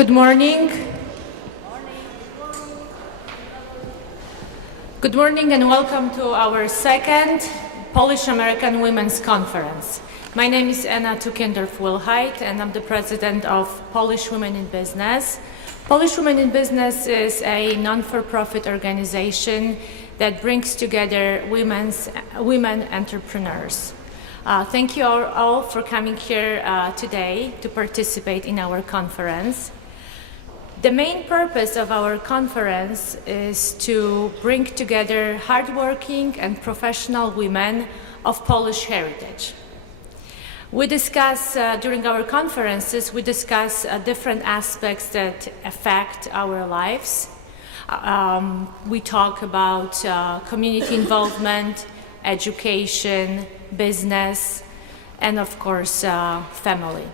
Good morning. Good morning and welcome to our second Polish-American Women's Conference. My name is Anna Tukendorf-Wilhite and I'm the president of Polish Women in Business. Polish Women in Business is a non-for-profit organization that brings together women entrepreneurs. Thank you all for coming here today to participate in our conference. The main purpose of our conference is to bring together hardworking and professional women of Polish heritage. We discuss, during our conferences, we discuss different aspects that affect our lives. We talk about community involvement, education, business, and of course, family.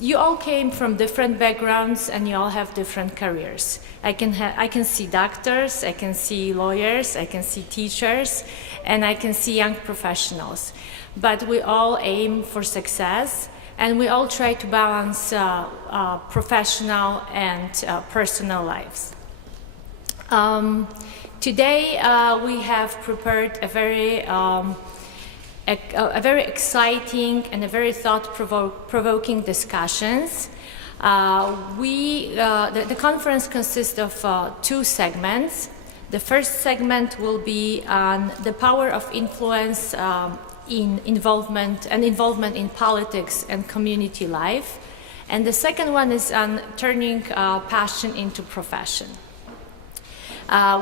You all came from different backgrounds and you all have different careers. I can see doctors, I can see lawyers, I can see teachers, and I can see young professionals. But we all aim for success and we all try to balance professional and personal lives. Today we have prepared a very exciting and a very thought-provoking discussions. The conference consists of two segments. The first segment will be on the power of influence in involvement in politics and community life. And the second one is on turning passion into profession.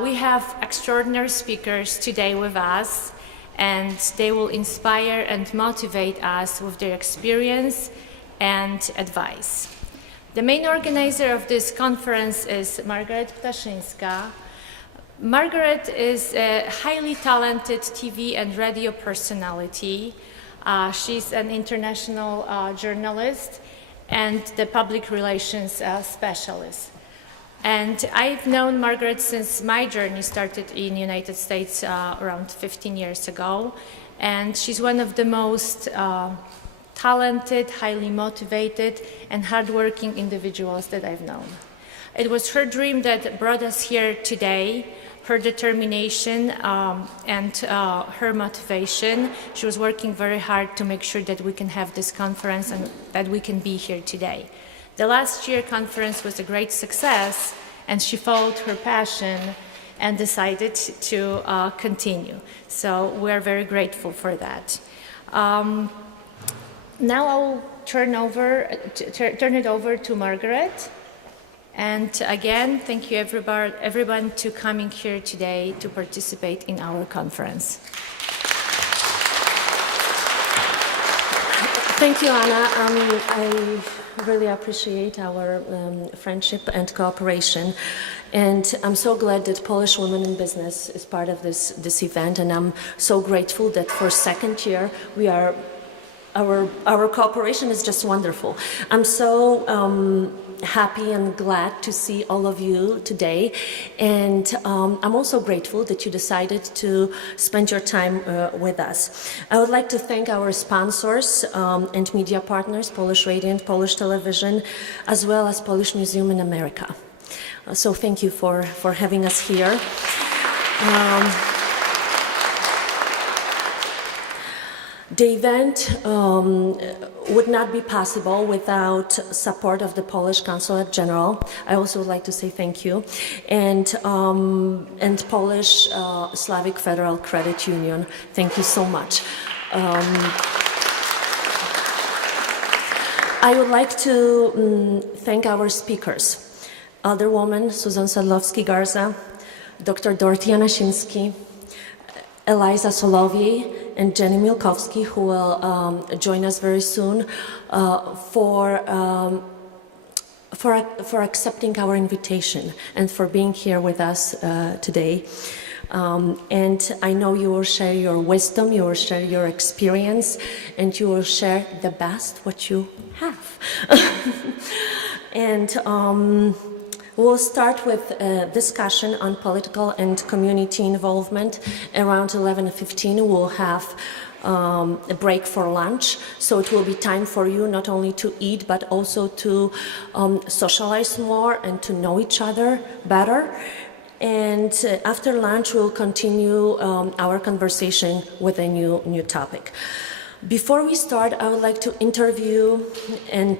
We have extraordinary speakers today with us, and they will inspire and motivate us with their experience and advice. The main organizer of this conference is Margaret Ptaszyńska. Margaret is a highly talented TV and radio personality. She's an international journalist and the public relations specialist. And I've known Margaret since my journey started in the United States around 15 years ago. And she's one of the most talented, highly motivated, and hardworking individuals that I've known. It was her dream that brought us here today, her determination and her motivation. She was working very hard to make sure that we can have this conference and that we can be here today. The last year conference was a great success, and she followed her passion and decided to continue. So we're very grateful for that. Now I'll turn it over to Margaret. And again, thank you everyone to coming here today to participate in our conference. Thank you, Anna. I really appreciate our friendship and cooperation. And I'm so glad that Polish Women in Business is part of this event. And I'm so grateful that for second year, our cooperation is just wonderful. I'm so happy and glad to see all of you today. And I'm also grateful that you decided to spend your time with us. I would like to thank our sponsors and media partners, Polish Radio and Polish Television, as well as Polish Museum in America. So thank you for having us here. The event would not be possible without support of the Polish Consulate General. I also would like to say thank you. And Polish Slavic Federal Credit Union, thank you so much. I would like to thank our speakers. Alderwoman Susan Sadlowski-Garza, Dr. Dorothy Janasiński, Eliza Solowiej, and Jenny Milkowski, who will join us very soon, for accepting our invitation and for being here with us today. And I know you will share your wisdom, you will share your experience, and you will share the best what you have. And we'll start with a discussion on political and community involvement. Around 11:15, we'll have a break for lunch. So it will be time for you not only to eat, but also to socialize more and to know each other better. And after lunch, we'll continue our conversation with a new topic. Before we start, I would like to interview I'm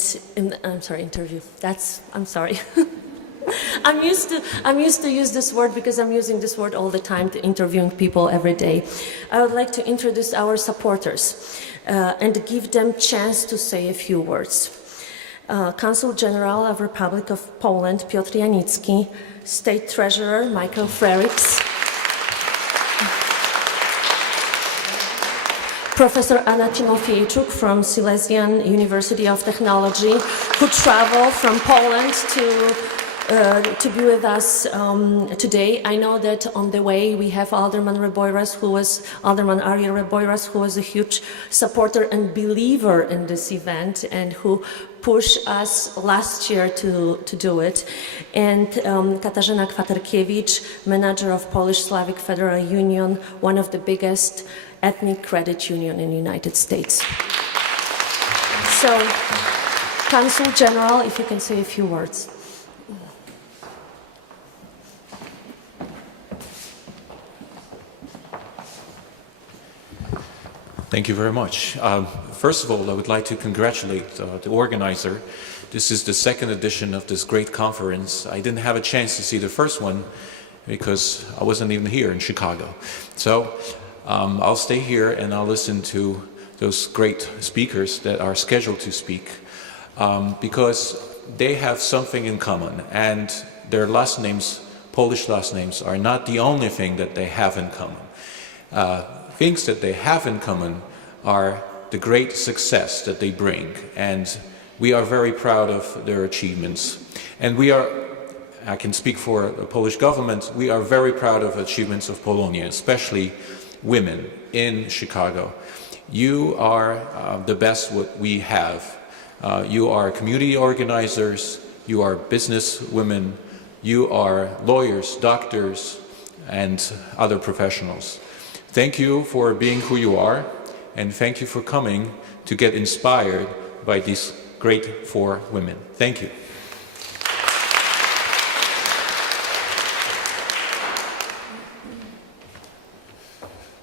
sorry. I'm used to use this word because I'm using this word all the time to interviewing people every day. I would like to introduce our supporters and give them chance to say a few words. Consul General of Republic of Poland, Piotr Janicki, State Treasurer, Michael Frerichs, Professor Anna Timofiejczuk from Silesian University of Technology, who traveled from Poland to be with us today. I know that on the way we have Alderman Arjen Reboiras, who was a huge supporter and believer in this event and who pushed us last year to do it. And Katarzyna Kwaterkiewicz, manager of Polish Slavic Federal Union, one of the biggest ethnic credit union in the United States. So, Consul General, if you can say a few words. Thank you very much. First of all, I would like to congratulate the organizer. This is the second edition of this great conference. I didn't have a chance to see the first one because I wasn't even here in Chicago. So I'll stay here and I'll listen to those great speakers that are scheduled to speak because they have something in common, and their last names, Polish last names, are not the only thing that they have in common. Things that they have in common are the great success that they bring, and we are very proud of their achievements. And I can speak for the Polish government, we are very proud of achievements of Polonia, especially women in Chicago. You are the best what we have. You are community organizers, you are business women, you are lawyers, doctors, and other professionals. Thank you for being who you are, and thank you for coming to get inspired by these great four women. Thank you.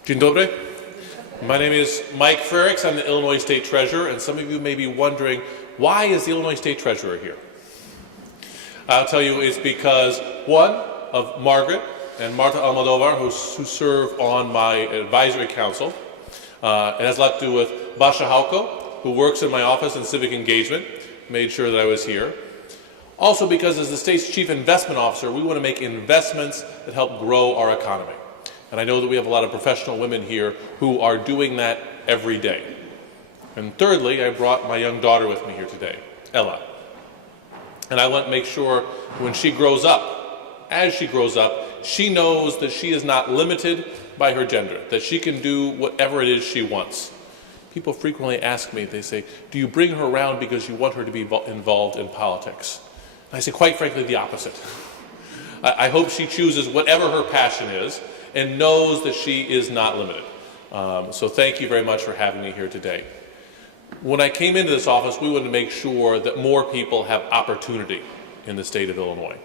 Dzień dobry. My name is Mike Frerichs. I'm the Illinois State Treasurer, and some of you may be wondering, why is the Illinois State Treasurer here? I'll tell you it's because, one, of Margaret and Marta Almodovar, who serve on my advisory council. It has a lot to do with Basha Hauko, who works in my office in civic engagement, made sure that I was here. Also because as the state's chief investment officer, we want to make investments that help grow our economy. And I know that we have a lot of professional women here who are doing that every day. And thirdly, I brought my young daughter with me here today, Ella. And I want to make sure when she grows up, as she grows up, she knows that she is not limited by her gender, that she can do whatever it is she wants. People frequently ask me, they say, do you bring her around because you want her to be involved in politics? And I say, quite frankly, the opposite. I hope she chooses whatever her passion is and knows that she is not limited. So thank you very much for having me here today. When I came into this office, we wanted to make sure that more people have opportunity in the state of Illinois.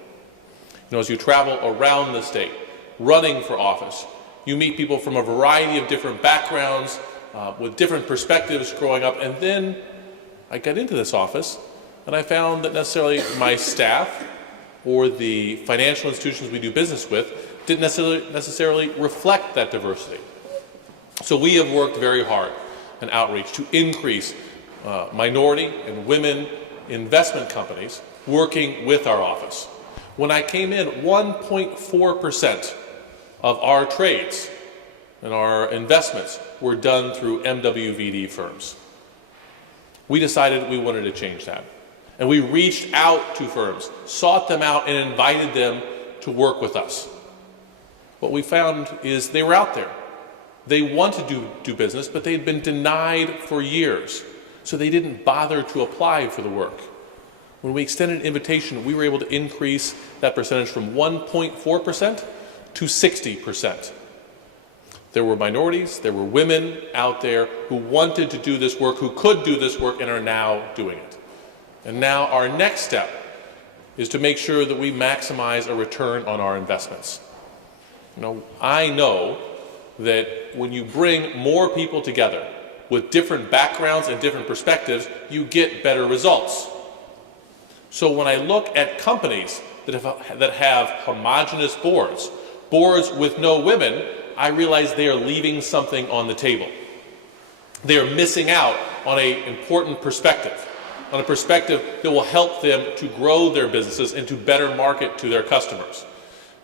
You know, as you travel around the state, running for office, you meet people from a variety of different backgrounds, with different perspectives growing up, and then I got into this office and I found that necessarily my staff or the financial institutions we do business with didn't necessarily reflect that diversity. So we have worked very hard in outreach to increase minority and women investment companies working with our office. When I came in, 1.4% of our trades and our investments were done through MWVD firms. We decided we wanted to change that. And we reached out to firms, sought them out, and invited them to work with us. What we found is they were out there. They wanted to do business, but they'd been denied for years. So they didn't bother to apply for the work. When we extended an invitation, we were able to increase that percentage from 1.4% to 60%. There were minorities, there were women out there who wanted to do this work, who could do this work, and are now doing it. And now our next step is to make sure that we maximize a return on our investments. I know that when you bring more people together with different backgrounds and different perspectives, you get better results. So when I look at companies that have homogeneous boards with no women, I realize they are leaving something on the table. They are missing out on an important perspective, on a perspective that will help them to grow their businesses and to better market to their customers.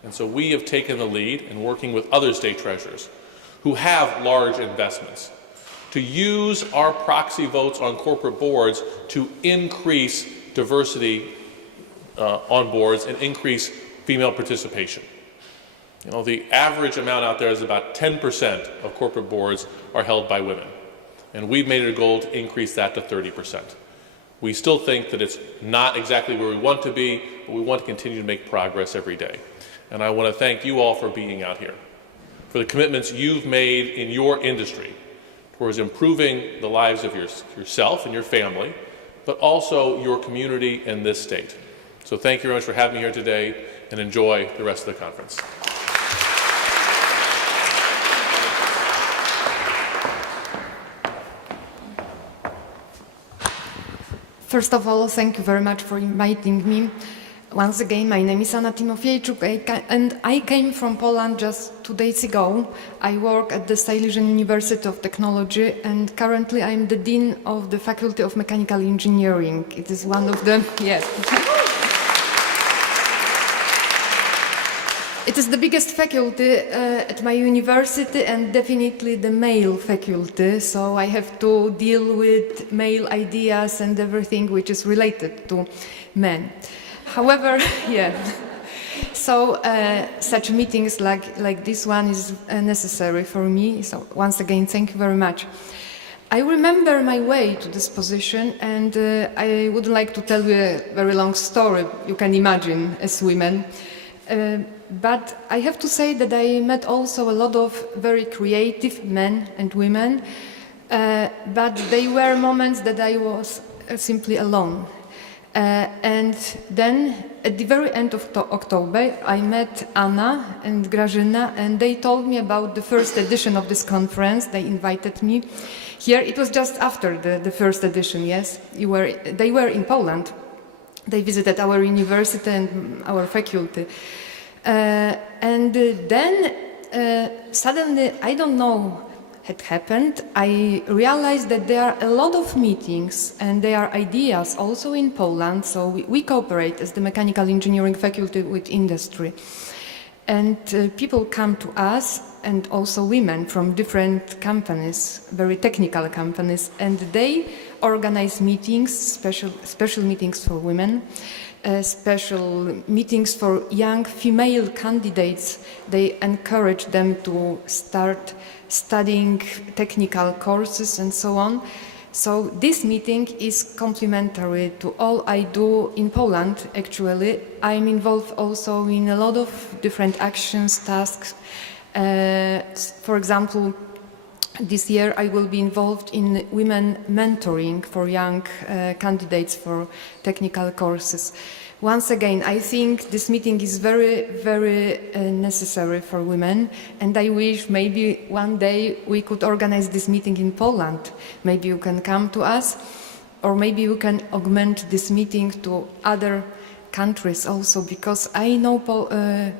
And so we have taken the lead in working with other state treasurers who have large investments to use our proxy votes on corporate boards to increase diversity on boards and increase female participation. The average amount out there is about 10% of corporate boards are held by women. And we've made it a goal to increase that to 30%. We still think that it's not exactly where we want to be, but we want to continue to make progress every day. And I want to thank you all for being out here, for the commitments you've made in your industry towards improving the lives of yourself and your family, but also your community and this state. So thank you very much for having me here today, and enjoy the rest of the conference. First of all, thank you very much for inviting me. Once again, my name is Anna Timofiejczuk, and I came from Poland just 2 days ago. I work at the Silesian University of Technology, and currently I'm the Dean of the Faculty of Mechanical Engineering. It is one of the, yes. It is the biggest faculty at my university and definitely the male faculty, so I have to deal with male ideas and everything which is related to men. However, yeah, so such meetings like this one is necessary for me, so once again, thank you very much. I remember my way to this position, and I would like to tell you a very long story, you can imagine, as women. But I have to say that I met also a lot of very creative men and women, but they were moments that I was simply alone. And then at the very end of October, I met Anna and Grażyna, and they told me about the first edition of this conference. They invited me here. It was just after the first edition, yes. They were in Poland. They visited our university and our faculty. And then suddenly, I don't know had happened, I realized that there are a lot of meetings and there are ideas also in Poland, so we cooperate as the mechanical engineering faculty with industry. And people come to us, and also women from different companies, very technical companies, and they organize meetings, special meetings for women, special meetings for young female candidates. They encourage them to start studying technical courses and so on. So this meeting is complementary to all I do in Poland, actually. I'm involved also in a lot of different actions, tasks. For example, this year I will be involved in women mentoring for young candidates for technical courses. Once again, I think this meeting is very, very necessary for women, and I wish maybe one day we could organize this meeting in Poland. Maybe you can come to us, or maybe you can augment this meeting to other countries also, because I know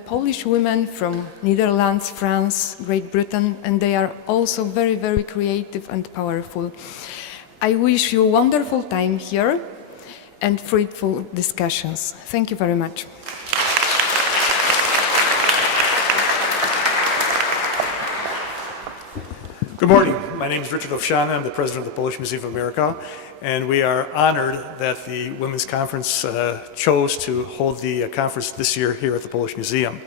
Polish women from Netherlands, France, Great Britain, and they are also very, very creative and powerful. I wish you a wonderful time here and fruitful discussions. Thank you very much. Good morning. My name is Richard Owsiany. I'm the president of the Polish Museum of America, and we are honored that the Women's Conference chose to hold the conference this year here at the Polish Museum.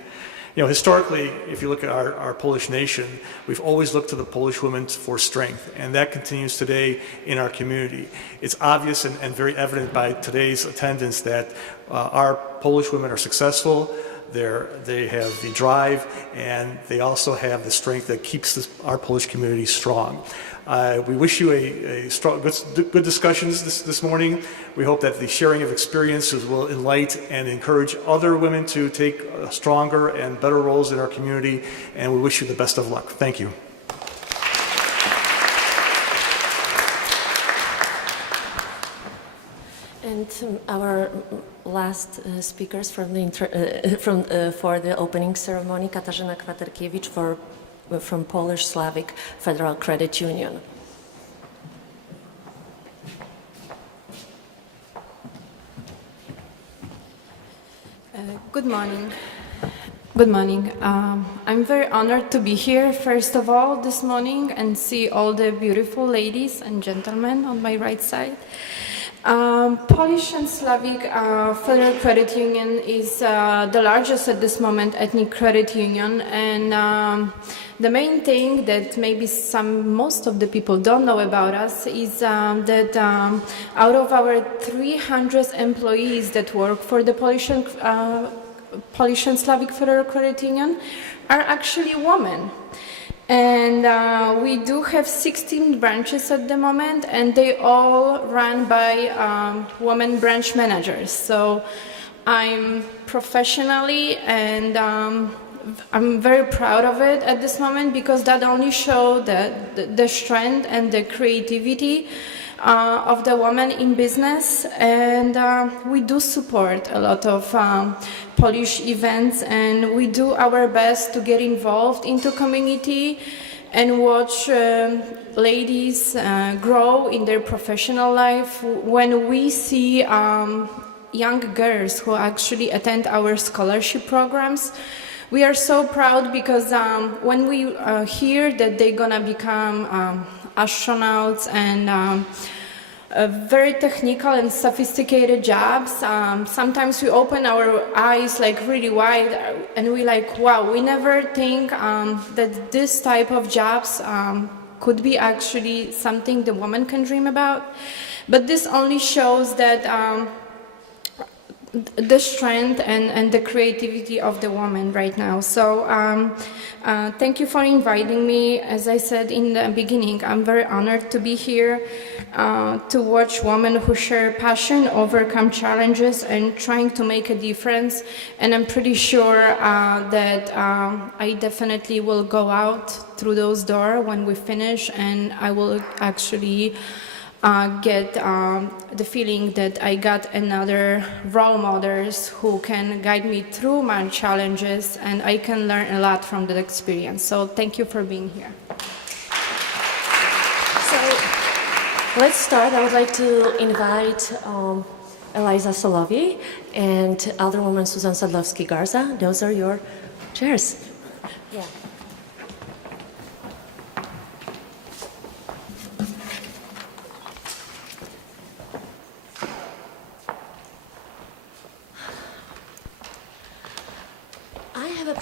You know, historically, if you look at our Polish nation, we've always looked to the Polish women for strength, and that continues today in our community. It's obvious and very evident by today's attendance that our Polish women are successful, they have the drive, and they also have the strength that keeps our Polish community strong. We wish you a strong, good discussions this morning. We hope that the sharing of experiences will enlighten and encourage other women to take stronger and better roles in our community, and we wish you the best of luck. Thank you. And our last speakers from for the opening ceremony, Katarzyna Kwaterkiewicz from Polish Slavic Federal Credit Union. Good morning. Good morning. I'm very honored to be here, first of all, this morning and see all the beautiful ladies and gentlemen on my right side. Polish and Slavic Federal Credit Union is the largest at this moment ethnic credit union, and the main thing that maybe most of the people don't know about us is that out of our 300 employees that work for the Polish and Slavic Federal Credit Union are actually women. And we do have 16 branches at the moment, and they all run by women branch managers. So I'm professionally, and I'm very proud of it at this moment, because that only shows the strength and the creativity of the women in business. And we do support a lot of Polish events, and we do our best to get involved into community and watch ladies grow in their professional life. When we see young girls who actually attend our scholarship programs, we are so proud, because when we hear that they're gonna become astronauts and very technical and sophisticated jobs, sometimes we open our eyes like really wide, and we like, wow, we never think that this type of jobs could be actually something the woman can dream about. But this only shows that the strength and the creativity of the woman right now. So thank you for inviting me. As I said in the beginning, I'm very honored to be here to watch women who share passion, overcome challenges, and trying to make a difference. And I'm pretty sure that I definitely will go out through those doors when we finish, and I will actually get the feeling that I got another role models who can guide me through my challenges, and I can learn a lot from that experience. So thank you for being here. So let's start. I would like to invite Eliza Soloviej and Alderwoman Susan Sadlowski-Garza. Those are your chairs. Yeah.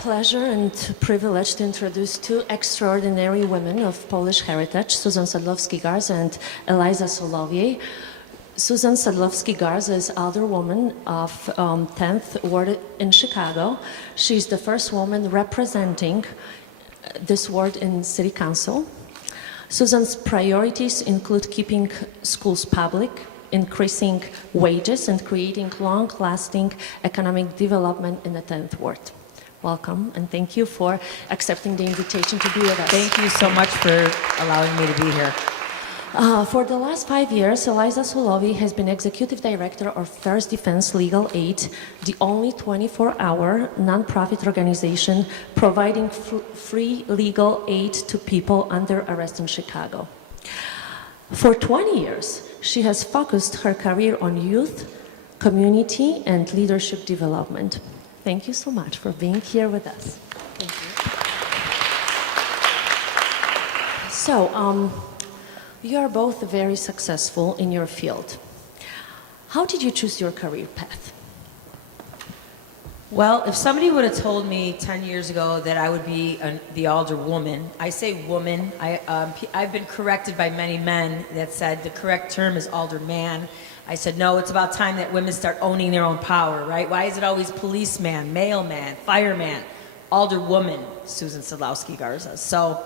Pleasure and privilege to introduce two extraordinary women of Polish heritage, Susan Sadlowski-Garza and Eliza Soloviej. Susan Sadlowski-Garza is alderwoman of 10th Ward in Chicago. She's the first woman representing this ward in City Council. Susan's priorities include keeping schools public, increasing wages, and creating long-lasting economic development in the 10th Ward. Welcome, and thank you for accepting the invitation to be with us. Thank you so much for allowing me to be here. For the last 5 years, Eliza Soloviej has been Executive Director of First Defense Legal Aid, the only 24-hour nonprofit organization providing free legal aid to people under arrest in Chicago. For 20 years, she has focused her career on youth, community, and leadership development. Thank you so much for being here with us. Thank you. So, you are both very successful in your field. How did you choose your career path? Well, if somebody would have told me 10 years ago that I would be the alderwoman, I say woman. I've been corrected by many men that said the correct term is alderman. I said, no, it's about time that women start owning their own power, right? Why is it always policeman, mailman, fireman, alderwoman, Susan Sadlowski Garza? So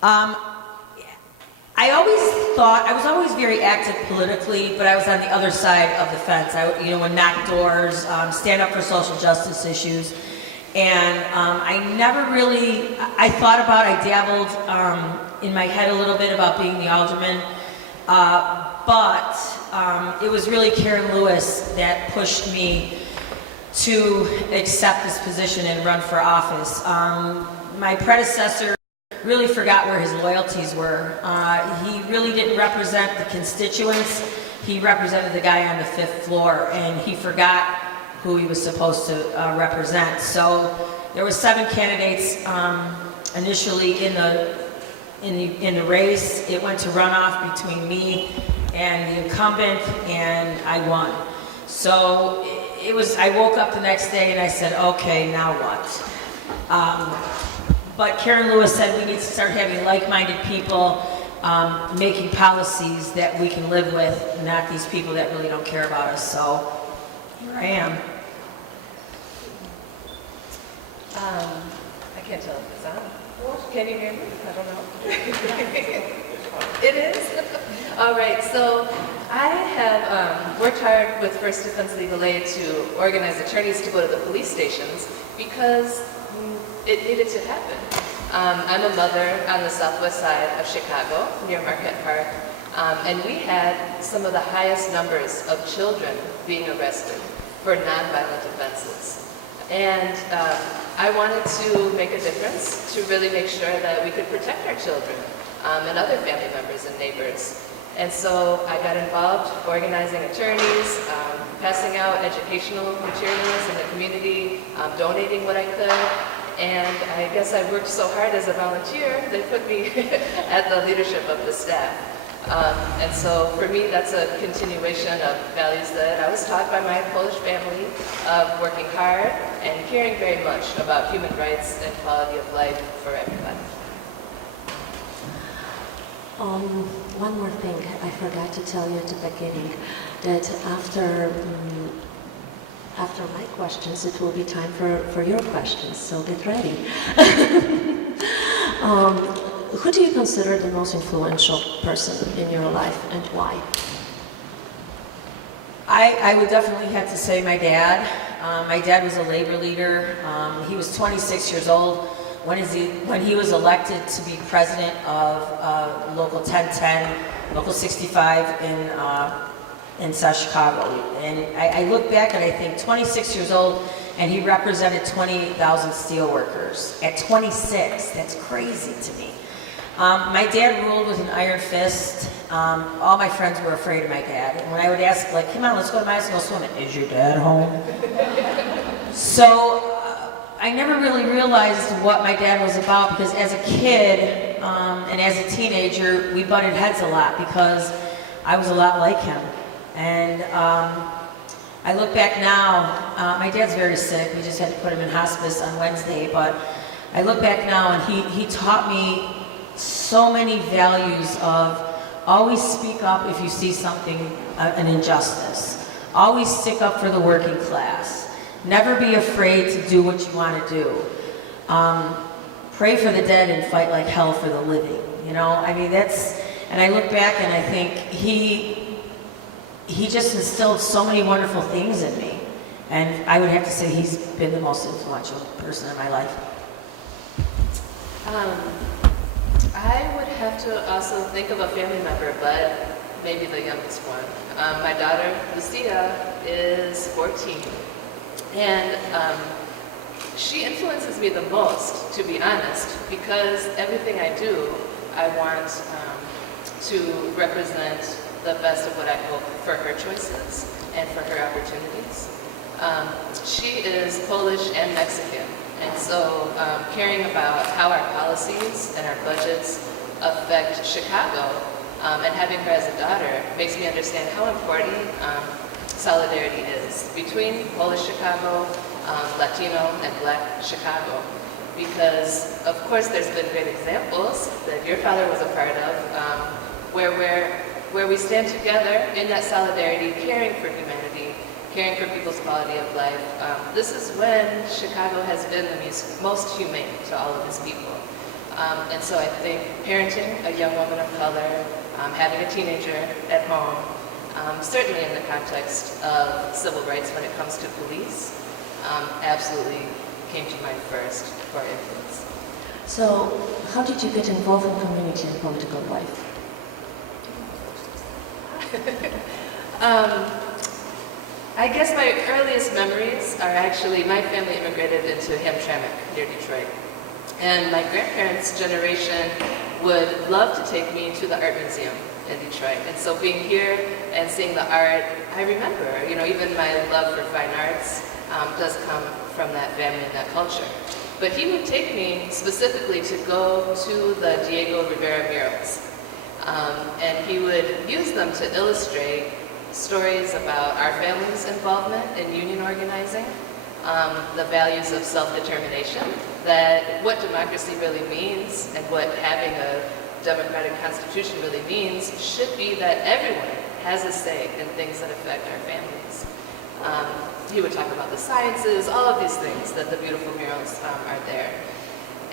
I was always very active politically, but I was on the other side of the fence. I would knock doors, stand up for social justice issues. And I never really, I dabbled in my head a little bit about being the alderman, but it was really Karen Lewis that pushed me to accept this position and run for office. My predecessor really forgot where his loyalties were. He really didn't represent the constituents. He represented the guy on the 5th floor, and he forgot who he was supposed to represent. So there were 7 candidates initially in the race. It went to runoff between me and the incumbent, and I won. So I woke up the next day and I said, okay, now what? But Karen Lewis said we need to start having like-minded people making policies that we can live with, not these people that really don't care about us. So here I am. I can't tell if it's on. Can you hear me? I don't know. It is? All right, so I have worked hard with First Defense Legal Aid to organize attorneys to go to the police stations because it needed to happen. I'm a mother on the southwest side of Chicago, near Marquette Park, and we had some of the highest numbers of children being arrested for nonviolent offenses. And I wanted to make a difference, to really make sure that we could protect our children and other family members and neighbors. And so I got involved organizing attorneys, passing out educational materials in the community, donating what I could. And I guess I worked so hard as a volunteer, they put me at the leadership of the staff. And so for me, that's a continuation of values that I was taught by my Polish family of working hard and caring very much about human rights and quality of life for everybody. One more thing I forgot to tell you at the beginning, that after my questions, it will be time for your questions, so get ready. Who do you consider the most influential person in your life and why? I would definitely have to say my dad. My dad was a labor leader. He was 26 years old when he was elected to be president of Local 1010, Local 65 in South Chicago. And I look back and I think 26 years old, and he represented 28,000 steelworkers. At 26, that's crazy to me. My dad ruled with an iron fist. All my friends were afraid of my dad. And when I would ask, like, come on, let's go to my house and go swimming. Is your dad home? So I never really realized what my dad was about, because as a kid and as a teenager, we butted heads a lot because I was a lot like him. And I look back now, my dad's very sick. We just had to put him in hospice on Wednesday. But I look back now and he taught me so many values of always speak up if you see something, an injustice. Always stick up for the working class. Never be afraid to do what you want to do. Pray for the dead and fight like hell for the living. You know, I mean, and I look back and I think he just instilled so many wonderful things in me. And I would have to say he's been the most influential person in my life. I would have to also think of a family member, but maybe the youngest one. My daughter, Lucia, is 14. And she influences me the most, to be honest, because everything I do, I want to represent the best of what I hope for her choices and for her opportunities. She is Polish and Mexican, and so caring about how our policies and our budgets affect Chicago, and having her as a daughter makes me understand how important solidarity is between Polish Chicago, Latino, and Black Chicago. Because, of course, there's been great examples that your father was a part of, where we're where we stand together in that solidarity, caring for humanity, caring for people's quality of life. This is when Chicago has been the most humane to all of its people. And so I think parenting a young woman of color, having a teenager at home, certainly in the context of civil rights when it comes to police, absolutely came to mind first for influence. So, how did you get involved in community and political life? I guess my earliest memories are actually, my family immigrated into Hamtramck near Detroit. And my grandparents' generation would love to take me to the art museum in Detroit. And so being here and seeing the art, I remember, even my love for fine arts does come from that family and that culture. But he would take me specifically to go to the Diego Rivera murals. And he would use them to illustrate stories about our family's involvement in union organizing, the values of self-determination, that what democracy really means and what having a democratic constitution really means should be that everyone has a say in things that affect our families. He would talk about the sciences, all of these things, that the beautiful murals are there.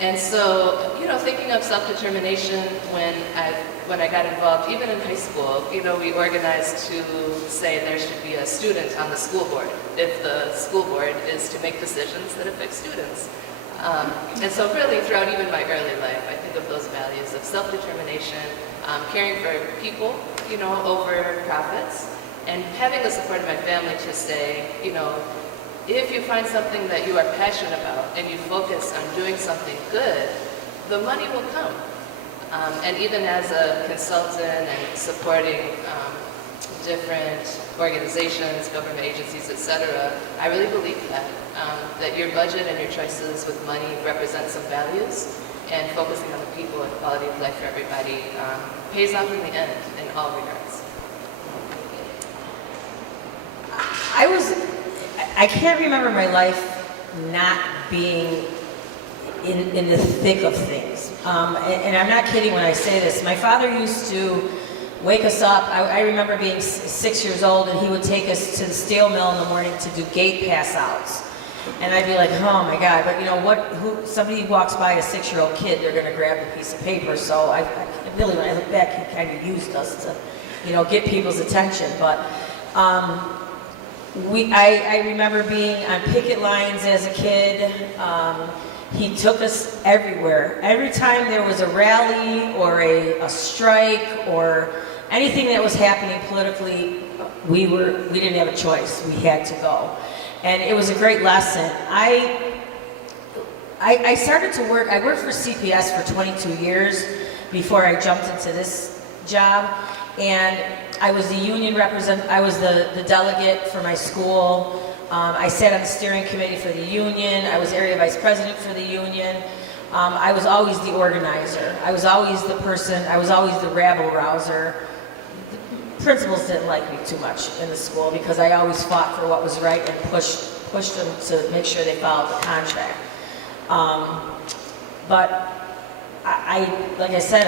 And so, thinking of self-determination when I got involved, even in high school, we organized to say there should be a student on the school board if the school board is to make decisions that affect students. And so really throughout even my early life, I think of those values of self-determination, caring for people, over profits, and having the support of my family to say, if you find something that you are passionate about and you focus on doing something good, the money will come. And even as a consultant and supporting different organizations, government agencies, etc., I really believe that your budget and your choices with money represent some values, and focusing on the people and quality of life for everybody pays off in the end in all regards. I can't remember my life not being in the thick of things. And I'm not kidding when I say this. My father used to wake us up. I remember being 6 years old, and he would take us to the steel mill in the morning to do gate pass outs. And I'd be like, oh my God, but somebody walks by a 6-year-old kid, they're gonna grab the piece of paper. So I really, when I look back, he kind of used us to, get people's attention. But I remember being on picket lines as a kid. He took us everywhere. Every time there was a rally or a strike or anything that was happening politically, we didn't have a choice. We had to go. And it was a great lesson. I started to work, I worked for CPS for 22 years before I jumped into this job. And I was the union representative, I was the delegate for my school. I sat on the steering committee for the union. I was area vice president for the union. I was always the organizer. I was always the person, I was always the rabble-rouser. The principals didn't like me too much in the school because I always fought for what was right and pushed them to make sure they followed the contract. But like I said,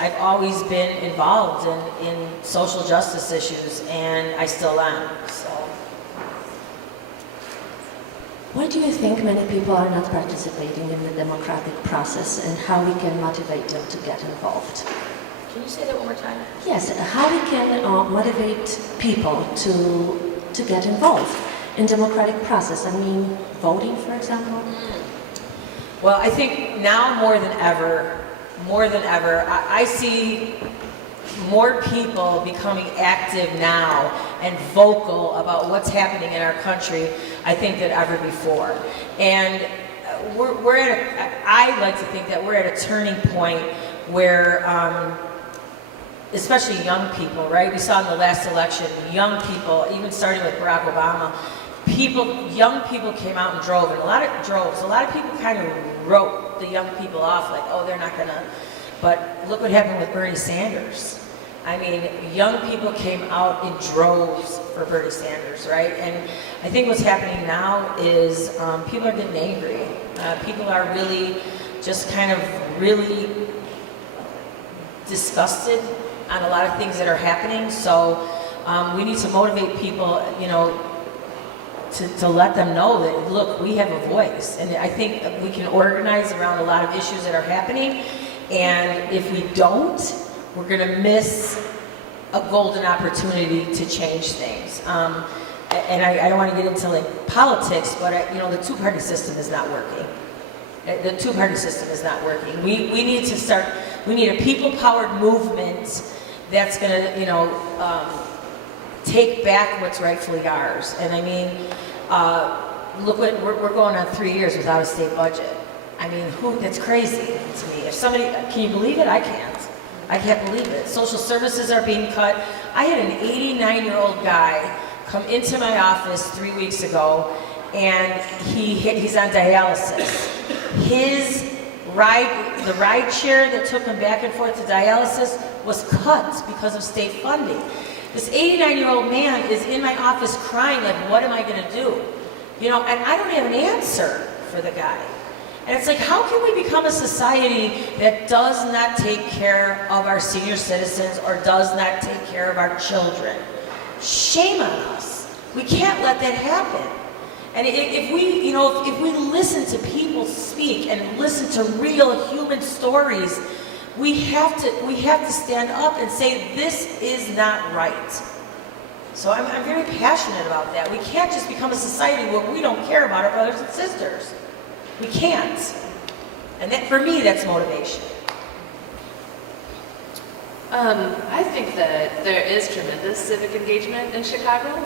I've always been involved in social justice issues, and I still am, so. Why do you think many people are not participating in the democratic process, and how we can motivate them to get involved? Can you say that one more time? Yes, how we can motivate people to get involved in democratic process. I mean, voting, for example. Well, I think now more than ever, I see more people becoming active now and vocal about what's happening in our country, I think, than ever before. And I like to think that we're at a turning point where, especially young people, right? We saw in the last election, young people, even starting with Barack Obama, young people came out and drove, and a lot of people kind of wrote the young people off like, oh, they're not gonna, but look what happened with Bernie Sanders. I mean, young people came out in droves for Bernie Sanders, right? And I think what's happening now is people are getting angry. People are really just kind of really disgusted on a lot of things that are happening. So we need to motivate people, you know, to let them know that, look, we have a voice. And I think we can organize around a lot of issues that are happening. And if we don't, we're going to miss a golden opportunity to change things. And I don't want to get into like politics, but you know, the two-party system is not working. The two-party system is not working. We need to start. We need a people-powered movement that's going to, you know, take back what's rightfully ours. And I mean, look what we're going on 3 years without a state budget. I mean, that's crazy to me. If somebody, can you believe it? I can't. I can't believe it. Social services are being cut. I had an 89-year-old guy come into my office 3 weeks ago, and he's on dialysis. The ride share that took him back and forth to dialysis was cut because of state funding. This 89-year-old man is in my office crying like, what am I going to do? You know, and I don't have an answer for the guy. And it's like, how can we become a society that does not take care of our senior citizens or does not take care of our children? Shame on us. We can't let that happen. And if we, you know, if we listen to people speak and listen to real human stories, we have to stand up and say, this is not right. So I'm very passionate about that. We can't just become a society where we don't care about our brothers and sisters. We can't. And that, for me, that's motivation. I think that there is tremendous civic engagement in Chicago,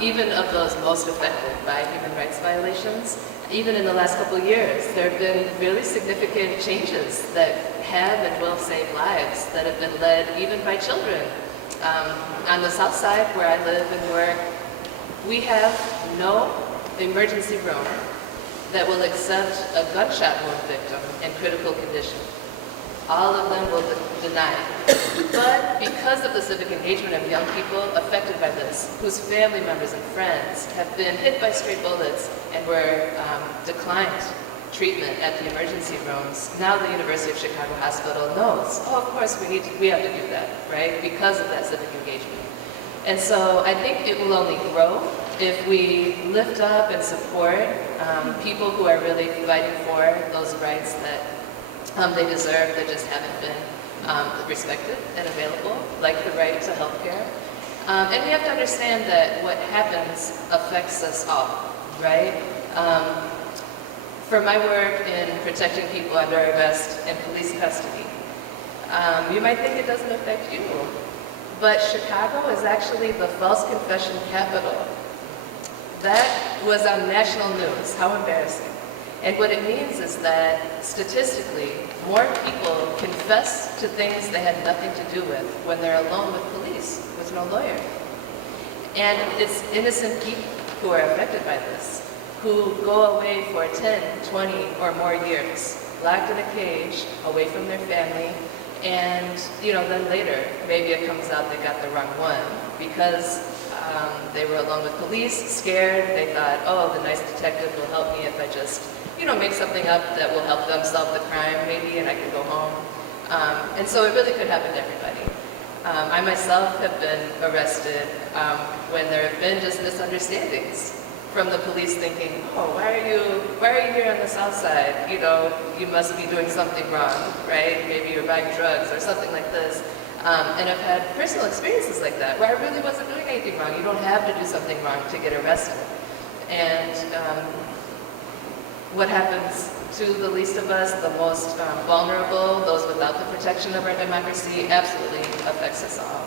even of those most affected by human rights violations. Even in the last couple of years, there have been really significant changes that have and will save lives that have been led even by children. On the south side, where I live and work, we have no emergency room that will accept a gunshot wound victim in critical condition. All of them will deny it. But because of the civic engagement of young people affected by this, whose family members and friends have been hit by stray bullets and were declined treatment at the emergency rooms, now the University of Chicago Hospital knows, oh, of course we have to do that, right? Because of that civic engagement. And so I think it will only grow if we lift up and support people who are really fighting for those rights that they deserve that just haven't been respected and available, like the right to health care. And we have to understand that what happens affects us all, right? For my work in protecting people under arrest in police custody, you might think it doesn't affect you, but Chicago is actually the false confession capital. That was on national news. How embarrassing. And what it means is that statistically, more people confess to things they had nothing to do with when they're alone with police, with no lawyer. And it's innocent people who are affected by this, who go away for 10, 20, or more years, locked in a cage, away from their family, and then later, maybe it comes out they got the wrong one, because they were alone with police, scared, they thought, oh, the nice detective will help me if I just make something up that will help them solve the crime, maybe, and I can go home. And so it really could happen to everybody. I myself have been arrested when there have been just misunderstandings from the police thinking, oh, why are you here on the south side? You must be doing something wrong, right? Maybe you're buying drugs or something like this. And I've had personal experiences like that where I really wasn't doing anything wrong. You don't have to do something wrong to get arrested. And what happens to the least of us, the most vulnerable, those without the protection of our democracy, absolutely affects us all.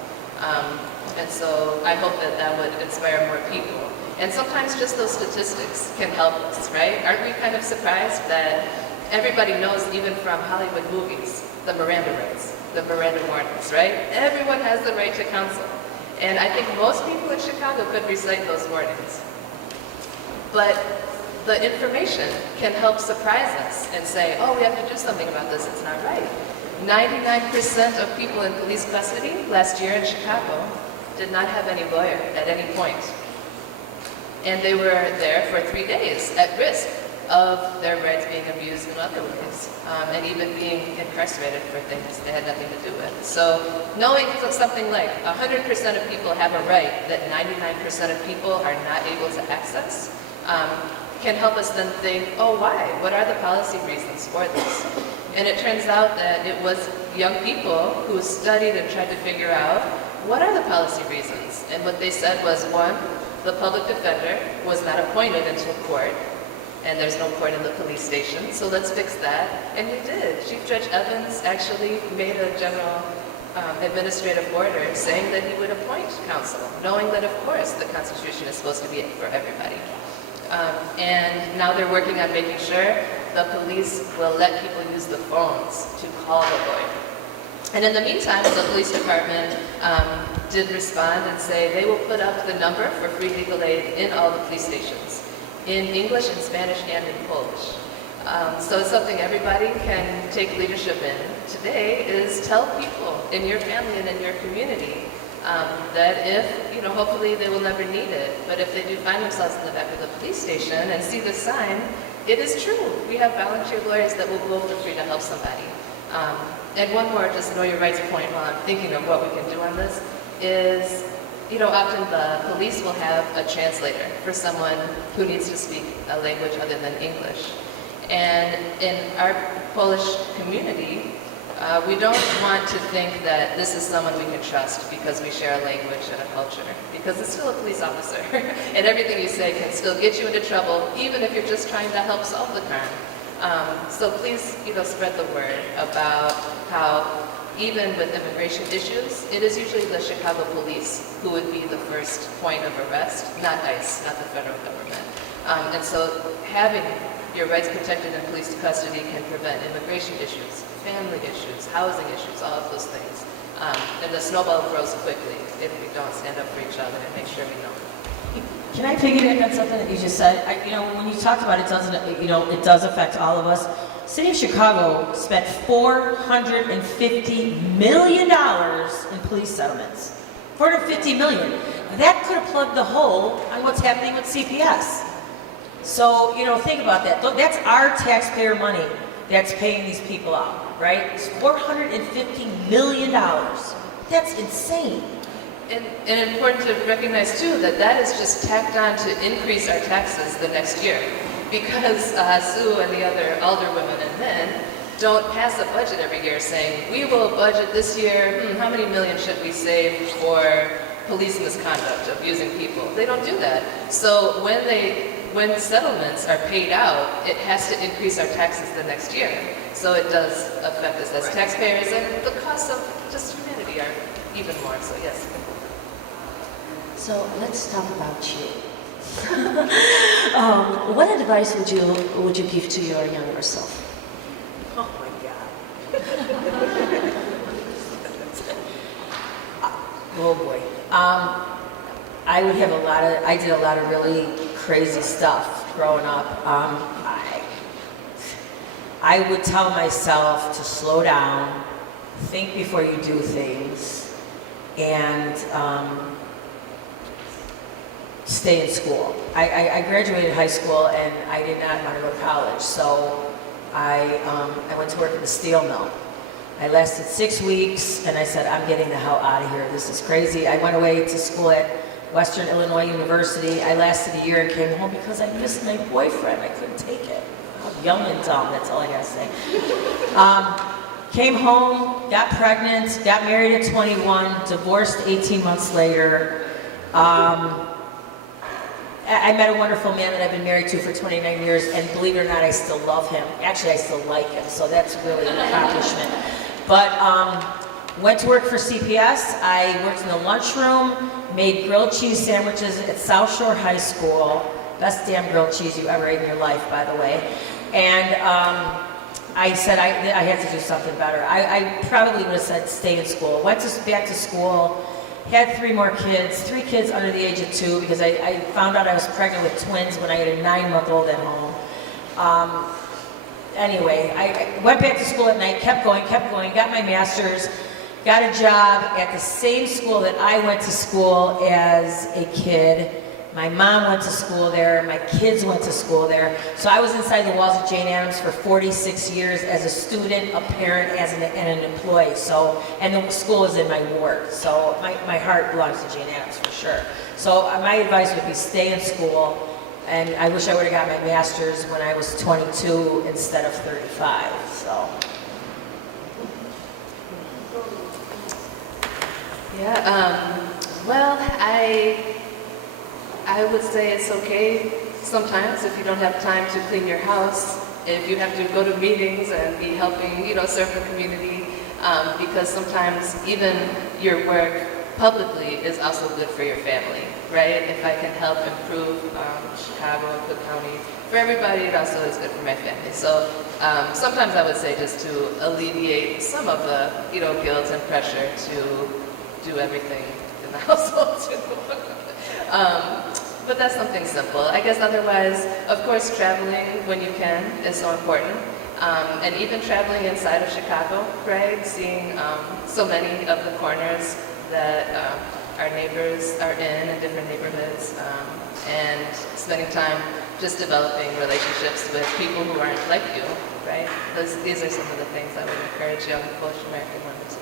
And so I hope that would inspire more people. And sometimes just those statistics can help us, right? Aren't we kind of surprised that everybody knows, even from Hollywood movies, the Miranda rights, the Miranda warnings, right? Everyone has the right to counsel. And I think most people in Chicago could recite those warnings. But the information can help surprise us and say, oh, we have to do something about this, it's not right. 99% of people in police custody last year in Chicago did not have any lawyer at any point. And they were there for 3 days at risk of their rights being abused in other ways, and even being incarcerated for things they had nothing to do with. So knowing something like 100% of people have a right that 99% of people are not able to access can help us then think, oh, why? What are the policy reasons for this? And it turns out that it was young people who studied and tried to figure out what are the policy reasons. And what they said was, one, the public defender was not appointed until court, and there's no court in the police station, so let's fix that. And we did. Chief Judge Evans actually made a general administrative order saying that he would appoint counsel, knowing that, of course, the Constitution is supposed to be for everybody. And now they're working on making sure the police will let people use the phones to call the lawyer. And in the meantime, the police department did respond and say they will put up the number for free legal aid in all the police stations, in English, in Spanish, and in Polish. So it's something everybody can take leadership in today, is tell people in your family and in your community that if, hopefully they will never need it, but if they do find themselves in the back of the police station and see the sign, it is true. We have volunteer lawyers that will go for free to help somebody. And one more, just know your rights point while I'm thinking of what we can do on this, is, often the police will have a translator for someone who needs to speak a language other than English. And in our Polish community, we don't want to think that this is someone we can trust because we share a language and a culture, because it's still a police officer, and everything you say can still get you into trouble, even if you're just trying to help solve the crime. So please, spread the word about how, even with immigration issues, it is usually the Chicago police who would be the first point of arrest, not ICE, not the federal government. And so having your rights protected in police custody can prevent immigration issues, family issues, housing issues, all of those things. And the snowball grows quickly if we don't stand up for each other and make sure we know. Can I piggyback on something that you just said? When you talked about it does affect all of us. City of Chicago spent $450 million in police settlements. $450 million. That could have plugged the hole on what's happening with CPS. So, think about that. That's our taxpayer money that's paying these people out, right? It's $450 million. That's insane. And important to recognize, too, that is just tacked on to increase our taxes the next year. Because Sue and the other alderwomen and men don't pass a budget every year saying, we will budget this year, how many million should we save for police misconduct, abusing people? They don't do that. So when settlements are paid out, it has to increase our taxes the next year. So it does affect us as taxpayers, and the costs of just humanity are even more, so yes. So let's talk about you. What advice would you give to your younger self? Oh my God. Oh boy. I did a lot of really crazy stuff growing up. I would tell myself to slow down, think before you do things, and stay in school. I graduated high school and I did not want to go to college, so I went to work at the steel mill. I lasted 6 weeks and I said, I'm getting the hell out of here. This is crazy. I went away to school at Western Illinois University. I lasted a year and came home because I missed my boyfriend. I couldn't take it. I'm young and dumb, that's all I gotta say. Came home, got pregnant, got married at 21, divorced 18 months later. I met a wonderful man that I've been married to for 29 years, and believe it or not, I still love him. Actually, I still like him, so that's really an accomplishment. But went to work for CPS. I worked in the lunchroom, made grilled cheese sandwiches at South Shore High School. Best damn grilled cheese you ever ate in your life, by the way. And I said I had to do something better. I probably would have said stay in school. Went back to school. Had 3 more kids, 3 kids under the age of 2, because I found out I was pregnant with twins when I had a 9-month-old at home. Anyway, I went back to school at night, kept going, got my master's, got a job at the same school that I went to school as a kid. My mom went to school there. My kids went to school there. So I was inside the walls of Jane Addams for 46 years as a student, a parent, and an employee. So, and the school is in my ward. So my heart belongs to Jane Addams for sure. So my advice would be stay in school. And I wish I would have got my master's when I was 22 instead of 35. So. Yeah, well, I would say it's okay sometimes if you don't have time to clean your house, if you have to go to meetings and be helping, serve the community, because sometimes even your work publicly is also good for your family, right? If I can help improve Chicago and Cook County, for everybody, it also is good for my family. So sometimes I would say just to alleviate some of the, guilt and pressure to do everything in the household too. But that's something simple. I guess otherwise, of course, traveling when you can is so important. And even traveling inside of Chicago, right? Seeing so many of the corners that our neighbors are in different neighborhoods, and spending time just developing relationships with people who aren't like you, right? These are some of the things I would encourage young Polish American women to do.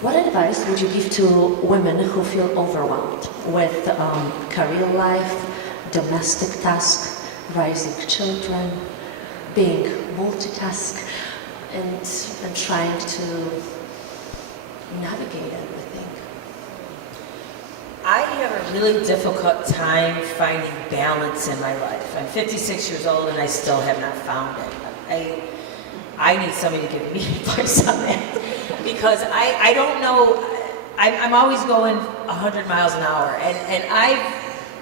What advice would you give to women who feel overwhelmed with career life, domestic tasks, raising children, being multitask, and trying to navigate everything? I have a really difficult time finding balance in my life. I'm 56 years old and I still have not found it. I need somebody to give me advice on that because I don't know. I'm always going 100 miles an hour, and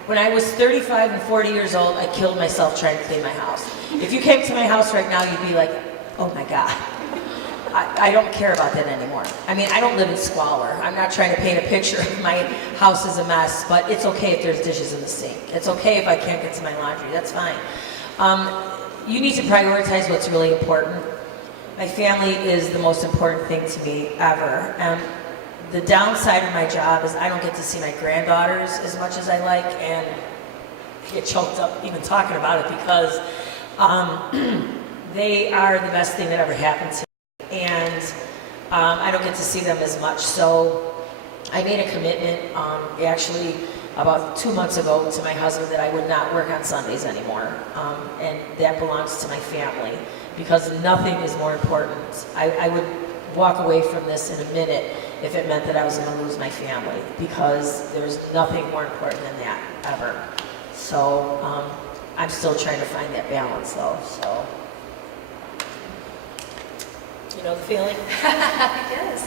when I was 35 and 40 years old, I killed myself trying to clean my house. If you came to my house right now, you'd be like, oh my God. I don't care about that anymore. I mean, I don't live in squalor. I'm not trying to paint a picture of my house is a mess, but it's okay if there's dishes in the sink. It's okay if I can't get to my laundry. That's fine. You need to prioritize what's really important. My family is the most important thing to me ever. The downside of my job is I don't get to see my granddaughters as much as I like, and get choked up even talking about it because they are the best thing that ever happened to me. And I don't get to see them as much. So I made a commitment actually about 2 months ago to my husband that I would not work on Sundays anymore. And that belongs to my family because nothing is more important. I would walk away from this in a minute if it meant that I was going to lose my family because there's nothing more important than that ever. So I'm still trying to find that balance though. So. You know the feeling? Yes.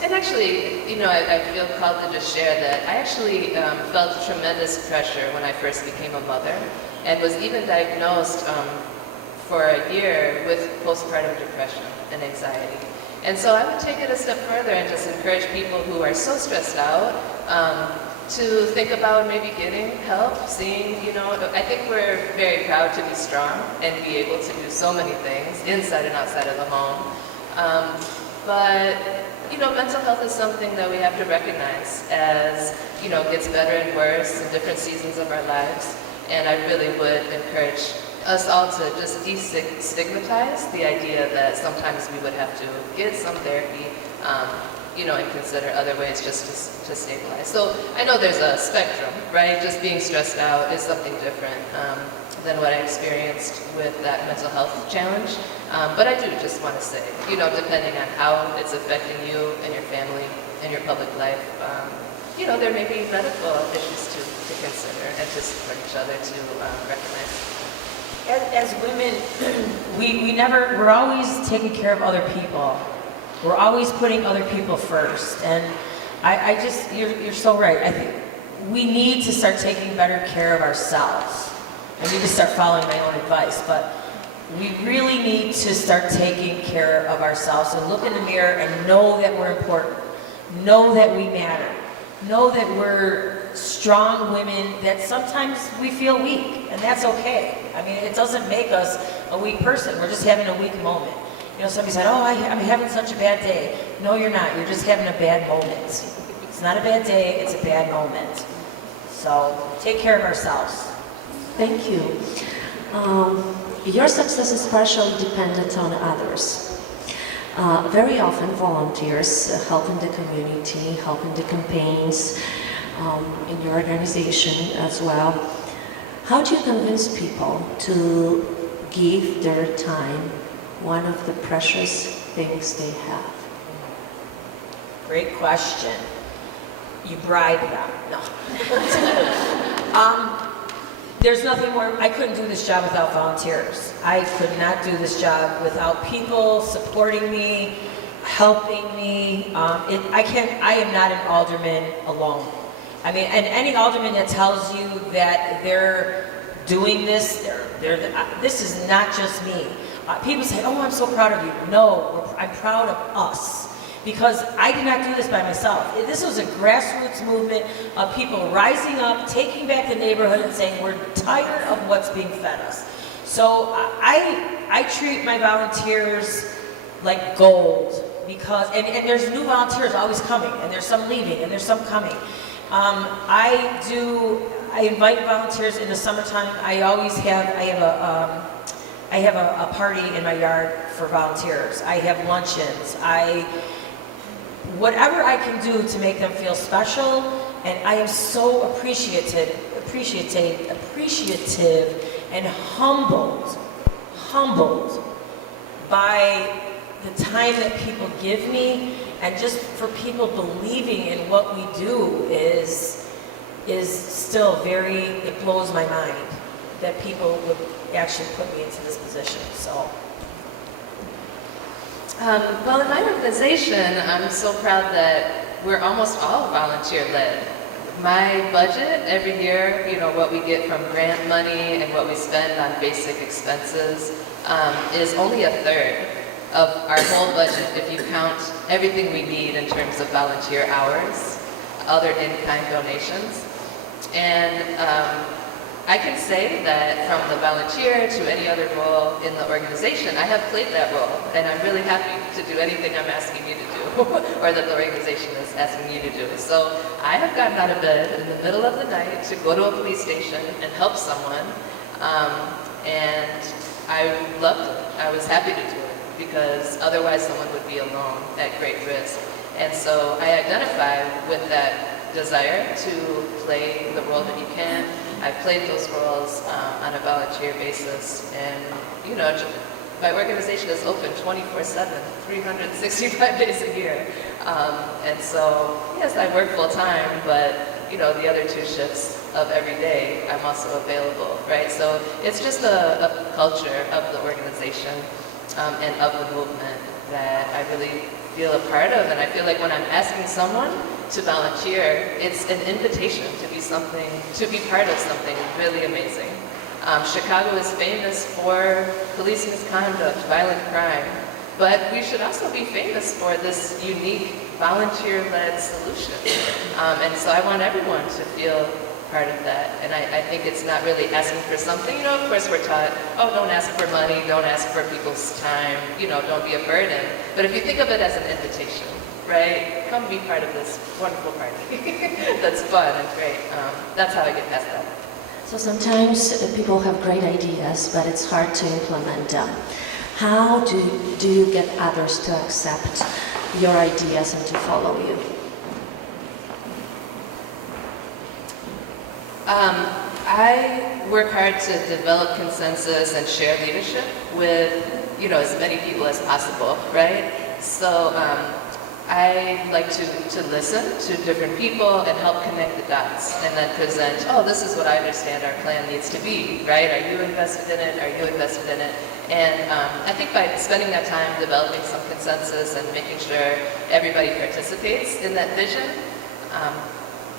And actually, I feel called to just share that I actually felt tremendous pressure when I first became a mother and was even diagnosed for a year with postpartum depression and anxiety. And so I would take it a step further and just encourage people who are so stressed out to think about maybe getting help, seeing, I think we're very proud to be strong and be able to do so many things inside and outside of the home. But mental health is something that we have to recognize as, gets better and worse in different seasons of our lives. And I really would encourage us all to just destigmatize the idea that sometimes we would have to get some therapy, and consider other ways just to stabilize. So I know there's a spectrum, right? Just being stressed out is something different than what I experienced with that mental health challenge. But I do just want to say, depending on how it's affecting you and your family and your public life, there may be medical issues to consider and to support each other to recognize. As women, we're always taking care of other people. We're always putting other people first. And you're so right. I think we need to start taking better care of ourselves. I need to start following my own advice, but we really need to start taking care of ourselves and look in the mirror and know that we're important. Know that we matter. Know that we're strong women, that sometimes we feel weak, and that's okay. I mean, it doesn't make us a weak person. We're just having a weak moment. Somebody said, oh, I'm having such a bad day. No, you're not. You're just having a bad moment. It's not a bad day, it's a bad moment. So take care of ourselves. Thank you. Your success is partially dependent on others. Very often volunteers help in the community, help in the campaigns, in your organization as well. How do you convince people to give their time, one of the precious things they have? Great question. You bribe them. No. There's nothing more, I couldn't do this job without volunteers. I could not do this job without people supporting me, helping me. I am not an alderman alone. I mean, and any alderman that tells you that they're doing this, this is not just me. People say, oh, I'm so proud of you. No, I'm proud of us. Because I did not do this by myself. This was a grassroots movement of people rising up, taking back the neighborhood and saying, we're tired of what's being fed us. So I treat my volunteers like gold because, and there's new volunteers always coming, and there's some leaving, and there's some coming. I invite volunteers in the summertime. I have a party in my yard for volunteers. I have luncheons. Whatever I can do to make them feel special, and I am so appreciative and humbled by the time that people give me, and just for people believing in what we do is still it blows my mind that people would actually put me into this position, so. Well, in my organization, I'm so proud that we're almost all volunteer-led. My budget every year, what we get from grant money and what we spend on basic expenses is only a third of our whole budget if you count everything we need in terms of volunteer hours, other in-kind donations. And I can say that from the volunteer to any other role in the organization, I have played that role, and I'm really happy to do anything I'm asking you to do, or that the organization is asking you to do. So I have gotten out of bed in the middle of the night to go to a police station and help someone, and I loved it. I was happy to do it, because otherwise someone would be alone at great risk. And so I identify with that desire to play the role that you can. I've played those roles on a volunteer basis, and my organization is open 24/7, 365 days a year, and so yes, I work full time, but the other 2 shifts of every day I'm also available, right? So it's just a culture of the organization and of the movement that I really feel a part of, and I feel like when I'm asking someone to volunteer, it's an invitation to be part of something really amazing. Chicago is famous for police misconduct, violent crime, but we should also be famous for this unique volunteer-led solution. And so I want everyone to feel part of that, and I think it's not really asking for something. Of course we're taught, oh, don't ask for money, don't ask for people's time, don't be a burden. But if you think of it as an invitation, right? Come be part of this wonderful party. That's fun and great. That's how I get past that. So sometimes people have great ideas, but it's hard to implement them. How do you get others to accept your ideas and to follow you? I work hard to develop consensus and share leadership with, as many people as possible, right? So I like to listen to different people and help connect the dots, and then present, oh, this is what I understand our plan needs to be, right? Are you invested in it? Are you invested in it? And I think by spending that time developing some consensus and making sure everybody participates in that vision,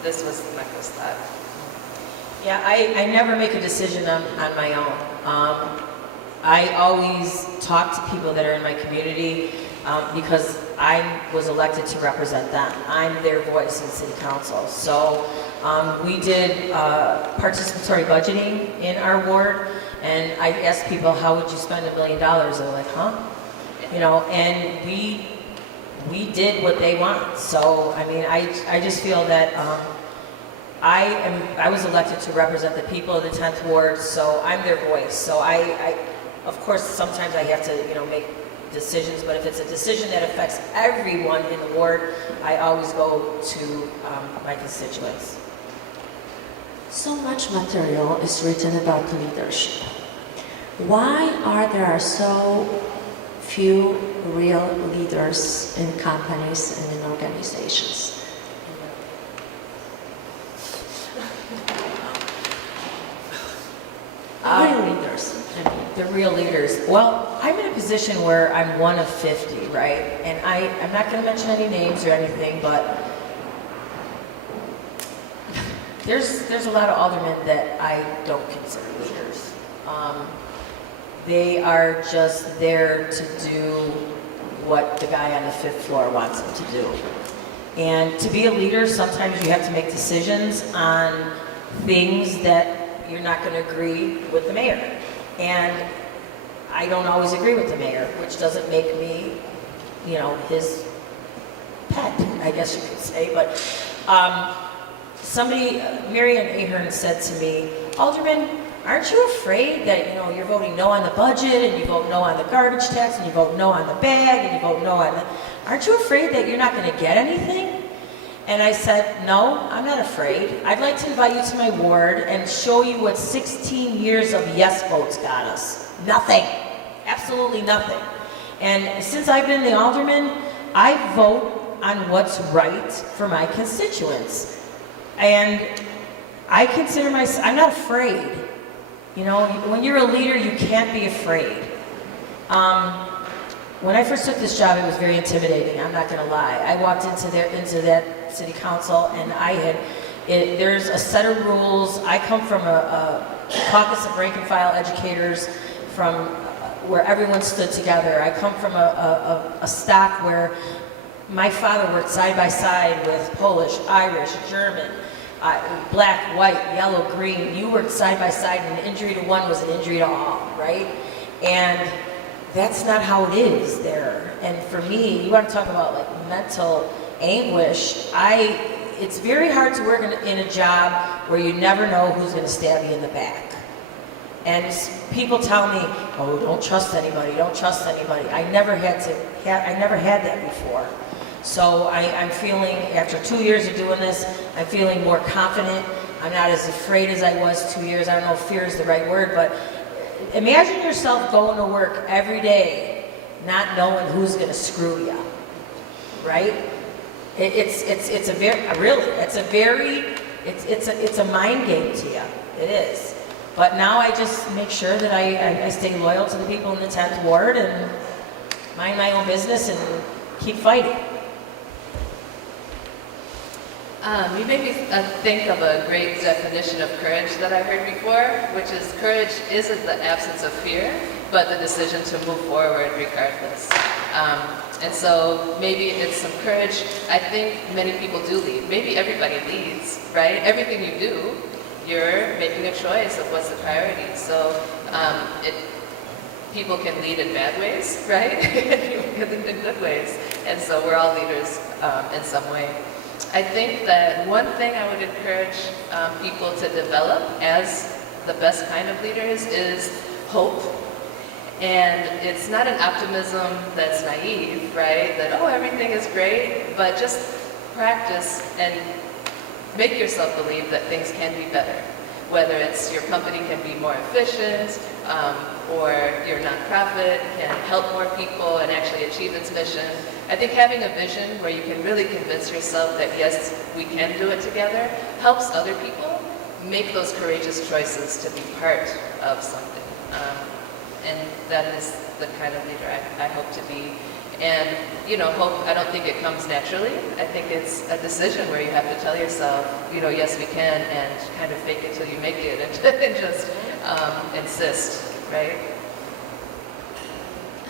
this was my first thought. Yeah, I never make a decision on my own. I always talk to people that are in my community because I was elected to represent them. I'm their voice in city council. So we did participatory budgeting in our ward, and I asked people, how would you spend $1 million? They're like, huh? And we did what they want. So, I mean, I just feel that I was elected to represent the people of the 10th Ward, so I'm their voice. So of course, sometimes I have to, make decisions, but if it's a decision that affects everyone in the ward, I always go to my constituents. So much material is written about leadership. Why are there so few real leaders in companies and in organizations? Real leaders. The real leaders. Well, I'm in a position where I'm one of 50, right? And I'm not going to mention any names or anything, but there's a lot of aldermen that I don't consider leaders. They are just there to do what the guy on the 5th floor wants them to do. And to be a leader, sometimes you have to make decisions on things that you're not going to agree with the mayor. And I don't always agree with the mayor, which doesn't make me, his pet, I guess you could say. But Marian Ahern said to me, Alderman, aren't you afraid that, you're voting no on the budget, and you vote no on the garbage tax, and you vote no on the bag, and you vote no on the... Aren't you afraid that you're not going to get anything? And I said, no, I'm not afraid. I'd like to invite you to my ward and show you what 16 years of yes votes got us. Nothing. Absolutely nothing. And since I've been the alderman, I vote on what's right for my constituents. And I consider myself, I'm not afraid. When you're a leader, you can't be afraid. When I first took this job, it was very intimidating, I'm not going to lie. I walked into that city council, and there's a set of rules. I come from a caucus of rank and file educators from where everyone stood together. I come from a stock where my father worked side by side with Polish, Irish, German, black, white, yellow, green. You worked side by side, and an injury to one was an injury to all, right? And that's not how it is there. And for me, you want to talk about mental anguish, it's very hard to work in a job where you never know who's going to stab you in the back. And people tell me, oh, don't trust anybody, don't trust anybody. I never had that before. So I'm feeling, after 2 years of doing this, I'm feeling more confident. I'm not as afraid as I was 2 years. I don't know if fear is the right word, but imagine yourself going to work every day not knowing who's going to screw you, right? It's a mind game to you. It is. But now I just make sure that I stay loyal to the people in the 10th Ward and mind my own business and keep fighting. You made me think of a great definition of courage that I heard before, which is courage isn't the absence of fear, but the decision to move forward regardless. And so maybe it's some courage. I think many people do lead. Maybe everybody leads, right? Everything you do, you're making a choice of what's the priority. So people can lead in bad ways, right? And people can lead in good ways. And so we're all leaders in some way. I think that one thing I would encourage people to develop as the best kind of leaders is hope. And it's not an optimism that's naive, right? That, oh, everything is great, but just practice and make yourself believe that things can be better. Whether it's your company can be more efficient, or your nonprofit can help more people and actually achieve its mission. I think having a vision where you can really convince yourself that yes, we can do it together, helps other people make those courageous choices to be part of something. And that is the kind of leader I hope to be. And, hope, I don't think it comes naturally. I think it's a decision where you have to tell yourself, yes, we can, and kind of fake it till you make it, and just insist, right?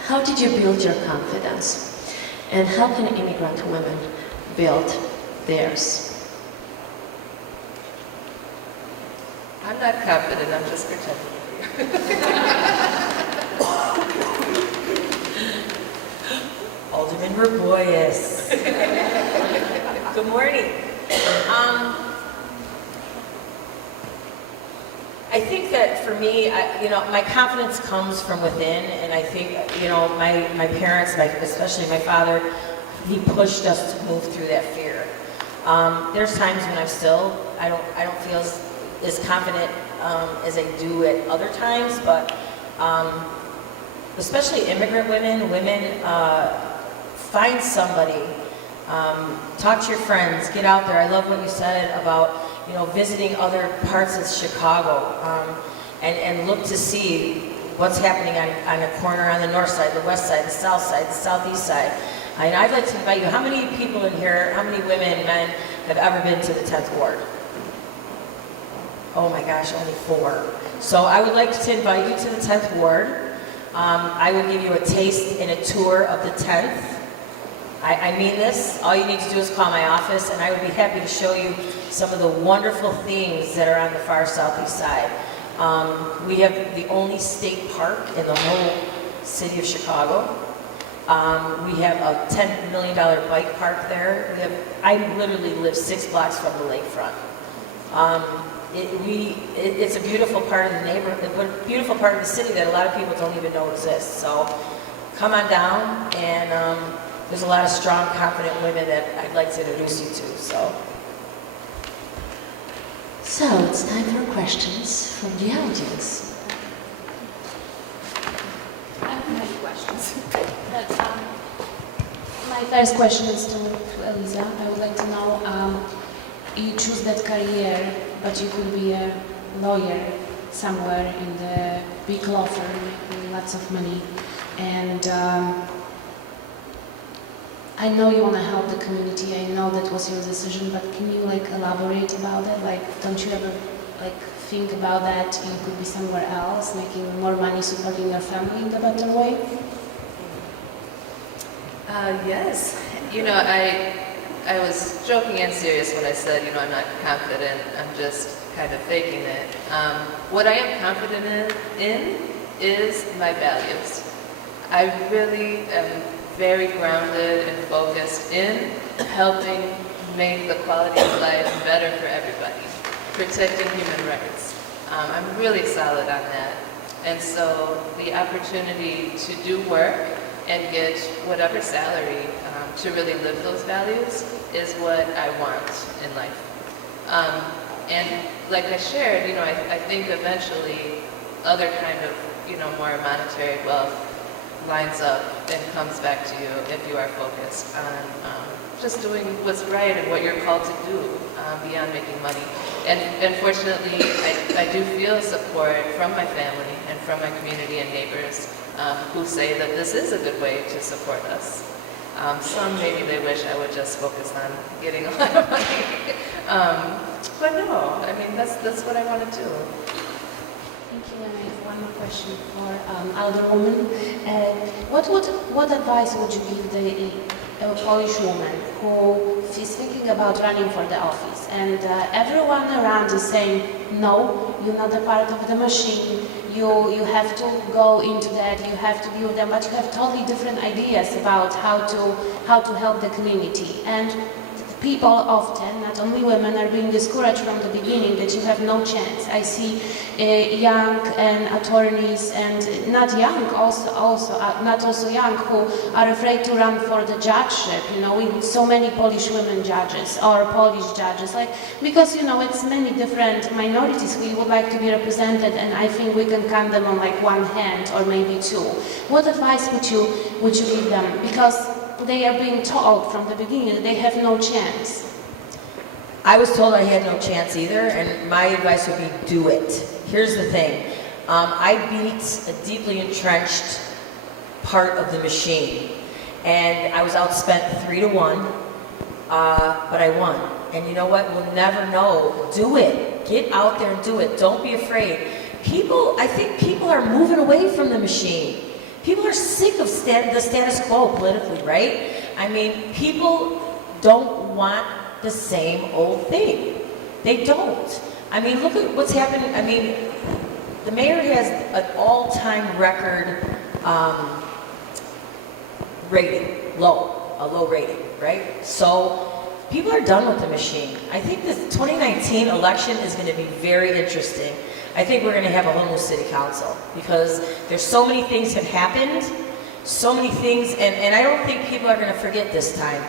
How did you build your confidence? And how can immigrant women build theirs? I'm not confident, I'm just pretending. Alderman Raboyes. Good morning. I think that for me, my confidence comes from within, and I think, my parents, especially my father, he pushed us to move through that fear. There's times when I don't feel as confident as I do at other times, but especially immigrant women, find somebody, talk to your friends, get out there. I love what you said about visiting other parts of Chicago, and look to see what's happening on a corner on the north side, the west side, the south side, the southeast side. And I'd like to invite you, how many people in here, how many women, men, have ever been to the 10th Ward? Oh my gosh, only 4. So I would like to invite you to the 10th Ward. I will give you a taste and a tour of the 10th. I mean this. All you need to do is call my office, and I would be happy to show you some of the wonderful things that are on the far southeast side. We have the only state park in the whole city of Chicago. We have a $10 million bike park there. I literally live 6 blocks from the lakefront. It's a beautiful part of the neighborhood, a beautiful part of the city that a lot of people don't even know exists. So come on down, and there's a lot of strong, confident women that I'd like to introduce you to. So it's time for questions from the audience. I have many questions. But, my first question is to Eliza. I would like to know, you choose that career, but you could be a lawyer somewhere in the big law firm making lots of money. And I know you want to help the community. I know that was your decision, but can you elaborate about it? Don't you ever think about that you could be somewhere else making more money supporting your family in a better way? Yes. I was joking and serious when I said, I'm not confident. I'm just kind of faking it. What I am confident in is my values. I really am very grounded and focused in helping make the quality of life better for everybody, protecting human rights. I'm really solid on that. And so the opportunity to do work and get whatever salary to really live those values is what I want in life. And like I shared, I think eventually other kind of, more monetary wealth lines up and comes back to you if you are focused on just doing what's right and what you're called to do beyond making money. And fortunately, I do feel support from my family and from my community and neighbors who say that this is a good way to support us. Some maybe they wish I would just focus on getting a lot of money. But no, that's what I want to do. Thank you, and I have one more question for Alderwoman. What advice would you give a Polish woman who is thinking about running for the office, and everyone around is saying, no, you're not a part of the machine, you have to go into that, you have to be with them, but you have totally different ideas about how to help the community. And people often, not only women, are being discouraged from the beginning that you have no chance. I see young and attorneys, and not young, not also young, who are afraid to run for the judgeship. We so many Polish women judges or Polish judges, because it's many different minorities we would like to be represented, and I think we can count them on one hand or maybe 2. What advice would you give them? Because they are being told from the beginning they have no chance. I was told I had no chance either, and my advice would be do it. Here's the thing. I beat a deeply entrenched part of the machine, and I was outspent 3-1, but I won. And you know what? We'll never know. Do it. Get out there and do it. Don't be afraid. I think people are moving away from the machine. People are sick of the status quo politically, right? People don't want the same old thing. They don't. Look at what's happening. The mayor has an all-time record rating, a low rating, right? So people are done with the machine. I think this 2019 election is going to be very interesting. I think we're going to have a whole new city council because there's so many things have happened, so many things, and I don't think people are going to forget this time.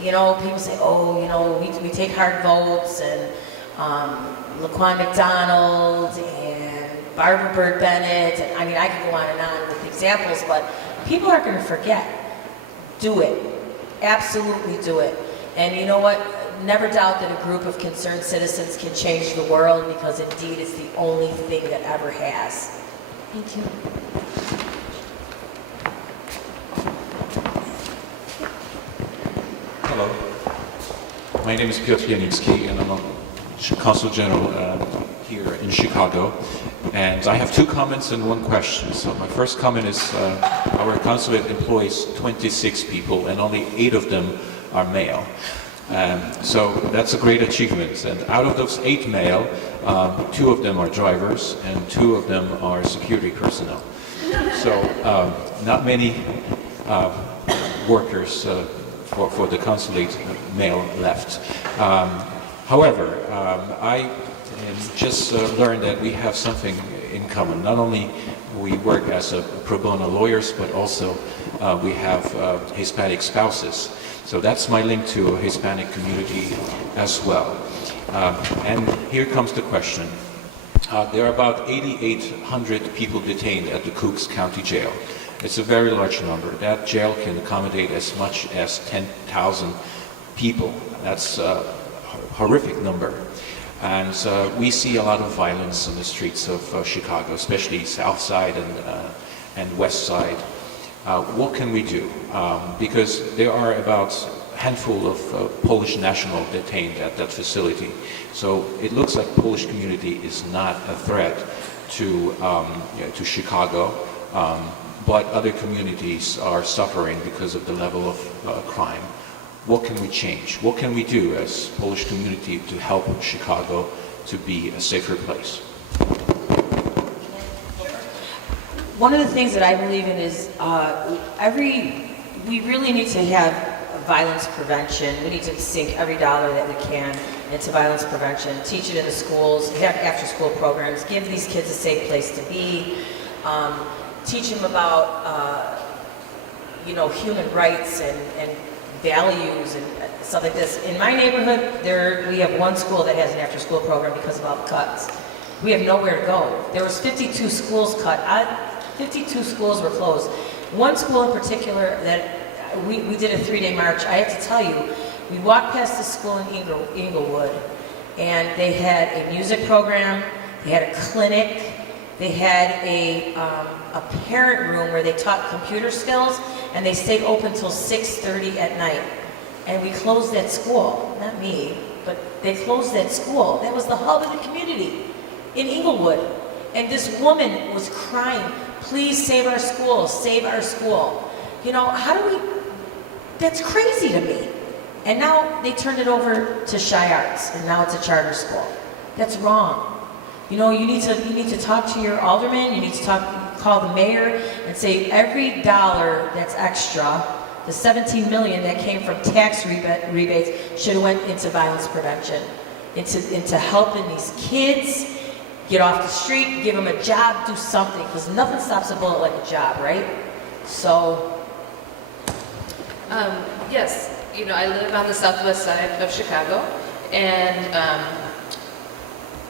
You know, people say, oh, you know, we take hard votes, and Laquan McDonald and Barbara Bird Bennett, and I mean, I could go on and on with examples, but people aren't going to forget. Do it. Absolutely do it. And you know what? Never doubt that a group of concerned citizens can change the world, because indeed it's the only thing that ever has. Thank you. Hello. My name is Piotr Janicki, and I'm a Consul General here in Chicago. And I have two comments and one question. So my first comment is our consulate employs 26 people, and only 8 of them are male. So that's a great achievement. And out of those 8 male, 2 of them are drivers and 2 of them are security personnel. So not many workers for the consulate male left. However, I just learned that we have something in common. Not only we work as a pro bono lawyers, but also we have Hispanic spouses. So that's my link to a Hispanic community as well. And here comes the question. There are about 8,800 people detained at the Cook County Jail. It's a very large number. That jail can accommodate as much as 10,000 people. That's a horrific number. And we see a lot of violence on the streets of Chicago, especially South Side and West Side. What can we do? Because there are about a handful of Polish nationals detained at that facility. So it looks like the Polish community is not a threat to Chicago, but other communities are suffering because of the level of crime. What can we change? What can we do as Polish community to help Chicago to be a safer place? One of the things that I believe in is we really need to have violence prevention. We need to sink every dollar that we can into violence prevention, teach it in the schools, have after-school programs, give these kids a safe place to be, teach them about human rights and values and stuff like this. In my neighborhood, we have one school that has an after-school program because of all the cuts. We have nowhere to go. There was 52 schools cut. 52 schools were closed. One school in particular that we did a 3-day march. I have to tell you, we walked past the school in Inglewood, and they had a music program, they had a clinic, they had a parent room where they taught computer skills, and they stayed open till 6:30 at night. And we closed that school. Not me, but they closed that school. That was the hub of the community in Inglewood. And this woman was crying, please save our school, save our school. You know, that's crazy to me. And now they turned it over to Shy Arts, and now it's a charter school. That's wrong. You know, you need to talk to your alderman, you need to call the mayor and say every dollar that's extra, the 17 million that came from tax rebates should have went into violence prevention, into helping these kids get off the street, give them a job, do something, because nothing stops a bullet like a job, right? So. Yes, you know, I live on the southwest side of Chicago, and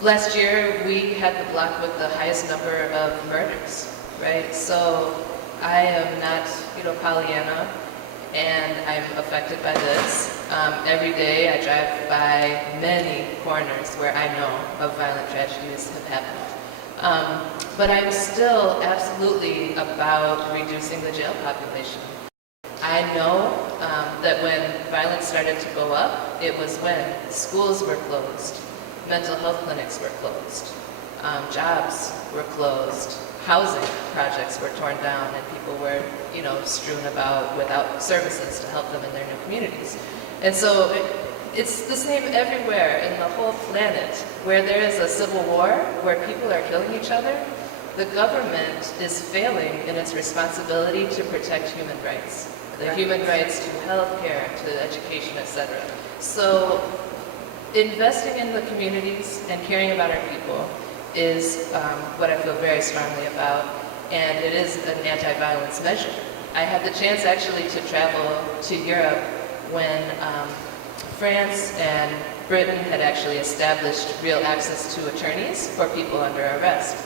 last year we had the block with the highest number of murders, right? So I am not, Pollyanna, and I'm affected by this. Every day I drive by many corners where I know of violent tragedies have happened. But I'm still absolutely about reducing the jail population. I know that when violence started to go up, it was when schools were closed, mental health clinics were closed, jobs were closed, housing projects were torn down, and people were, strewn about without services to help them in their new communities. And so it's the same everywhere in the whole planet. Where there is a civil war, where people are killing each other, the government is failing in its responsibility to protect human rights. The human rights to health care, to education, etc. So investing in the communities and caring about our people is what I feel very strongly about, and it is an anti-violence measure. I had the chance actually to travel to Europe when France and Britain had actually established real access to attorneys for people under arrest.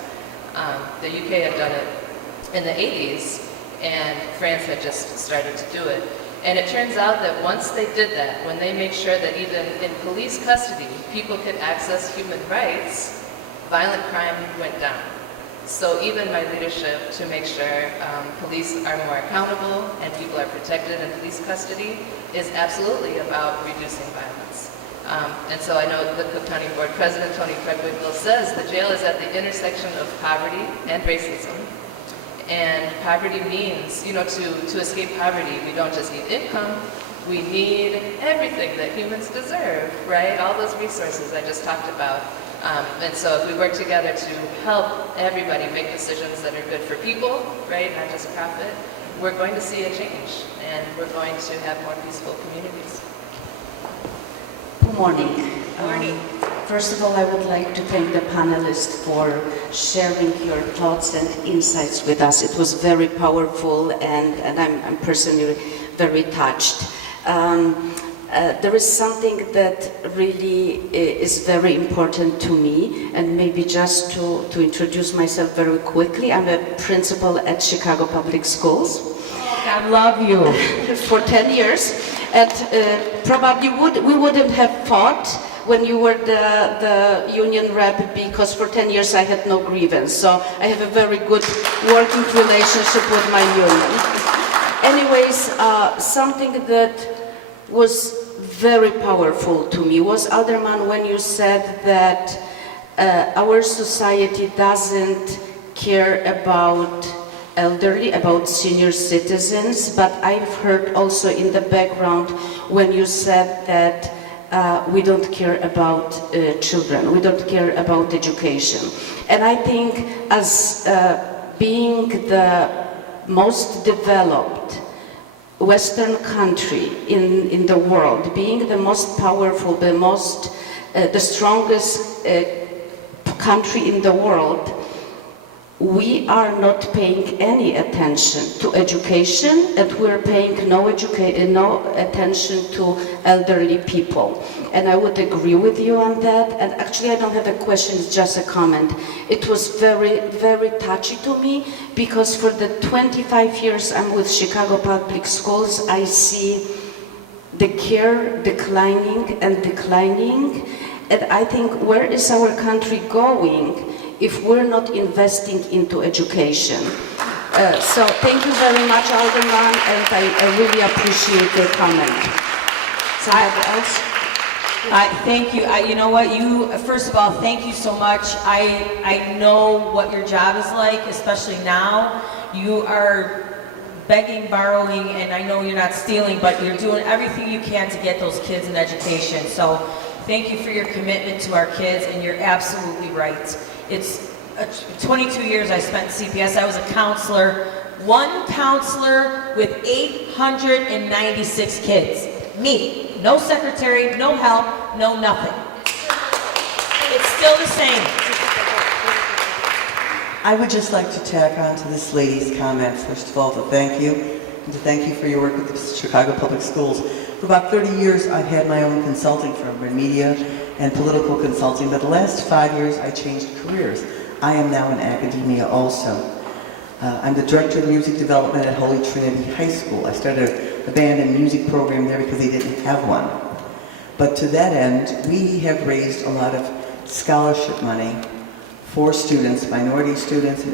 The UK had done it in the 80s, and France had just started to do it. And it turns out that once they did that, when they made sure that even in police custody, people could access human rights, violent crime went down. So even my leadership to make sure police are more accountable and people are protected in police custody is absolutely about reducing violence. And so I know the Cook County Board President, Tony Craig-Whitfield, says the jail is at the intersection of poverty and racism. And poverty means, to escape poverty, we don't just need income, we need everything that humans deserve, right? All those resources I just talked about. And so if we work together to help everybody make decisions that are good for people, right, not just profit, we're going to see a change, and we're going to have more peaceful communities. Good morning. First of all, I would like to thank the panelists for sharing your thoughts and insights with us. It was very powerful, and I'm personally very touched. There is something that really is very important to me, and maybe just to introduce myself very quickly, I'm a principal at Chicago Public Schools. I love you. For 10 years, and probably we wouldn't have fought when you were the union rep, because for 10 years I had no grievance, so I have a very good working relationship with my union. Anyways, something that was very powerful to me was, Alderman, when you said that our society doesn't care about elderly, about senior citizens, but I've heard also in the background when you said that we don't care about children, we don't care about education. And I think as being the most developed Western country in the world, being the most powerful, the strongest country in the world, we are not paying any attention to education, and we're paying no attention to elderly people. And I would agree with you on that. And actually, I don't have a question, it's just a comment. It was very, very touchy to me, because for the 25 years I'm with Chicago Public Schools, I see the care declining and declining. And I think, where is our country going if we're not investing into education? So thank you very much, Alderman, and I really appreciate your comment. Somebody else? Thank you. You know what? First of all, thank you so much. I know what your job is like, especially now. You are begging, borrowing, and I know you're not stealing, but you're doing everything you can to get those kids an education. So thank you for your commitment to our kids, and you're absolutely right. It's 22 years I spent in CPS. I was a counselor, one counselor with 896 kids. Me, no secretary, no help, no nothing. It's still the same. I would just like to tack on to this lady's comment, first of all, to thank you, and to thank you for your work with the Chicago Public Schools. For about 30 years, I've had my own consulting firm in media and political consulting, but the last 5 years I changed careers. I am now in academia also. I'm the Director of Music Development at Holy Trinity High School. I started a band and music program there because they didn't have one. But to that end, we have raised a lot of scholarship money for students, minority students,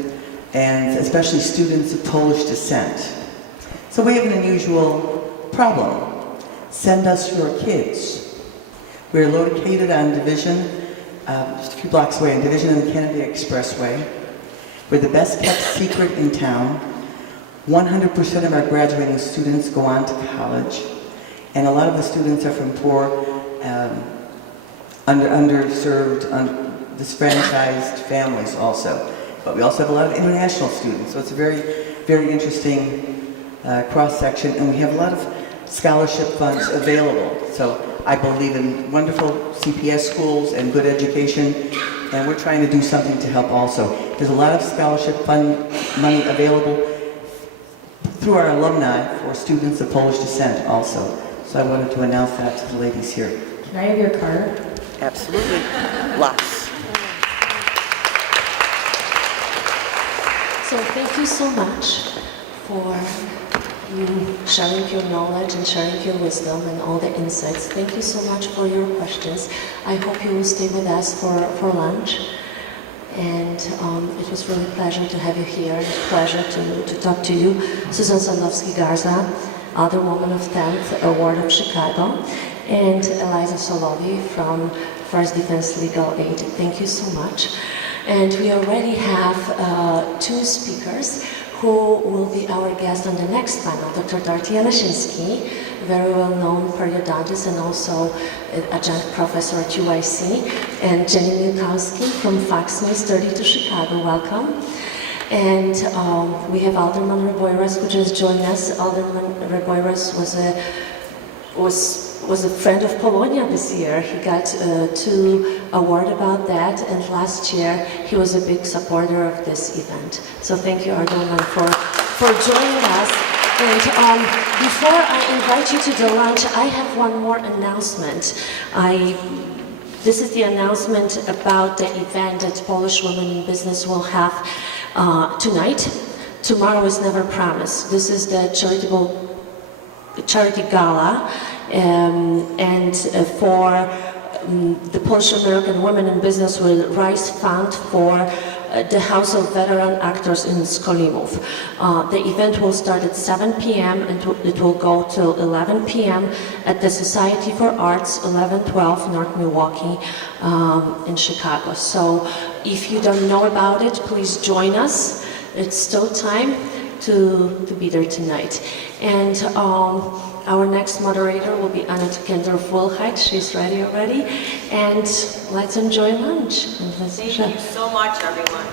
and especially students of Polish descent. So we have an unusual problem. Send us your kids. We're located on Division, just a few blocks away, on Division and the Kennedy Expressway. We're the best kept secret in town. 100% of our graduating students go on to college, and a lot of the students are from poor, underserved, disfranchised families also. But we also have a lot of international students, so it's a very, very interesting cross-section, and we have a lot of scholarship funds available. So I believe in wonderful CPS schools and good education, and we're trying to do something to help also. There's a lot of scholarship fund money available through our alumni for students of Polish descent also. So I wanted to announce that to the ladies here. Can I have your card? Absolutely. Lots. So thank you so much for you sharing your knowledge and sharing your wisdom and all the insights. Thank you so much for your questions. I hope you will stay with us for lunch. And it was really a pleasure to have you here, and a pleasure to talk to you. Susan Sadlowski-Garza, other woman of 10th Ward of Chicago, and Eliza Solovi from First Defense Legal Aid. Thank you so much. And we already have 2 speakers who will be our guest on the next panel. Dr. Dorothy Janashinsky, very well-known periodontist and also adjunct professor at UIC, and Jenny Milkowski from Fox News 32 Chicago. Welcome. And we have Alderman Reboiras who just joined us. Alderman Reboiras was a friend of Polonia this year. He got 2 awards about that, and last year he was a big supporter of this event. So thank you, Alderman, for joining us. And before I invite you to the lunch, I have one more announcement. This is the announcement about the event that Polish Women in Business will have tonight. Tomorrow is never promised. This is the charity gala, and for the Polish American Women in Business will raise fund for the House of Veteran Actors in Skolimów. The event will start at 7 p.m. and it will go till 11 p.m. at the Society for Arts, 1112 North Milwaukee in Chicago. So if you don't know about it, please join us. It's still time to be there tonight. And our next moderator will be Annette Kendorf-Wilhite. She's ready already. And let's enjoy lunch. Thank you so much, everyone.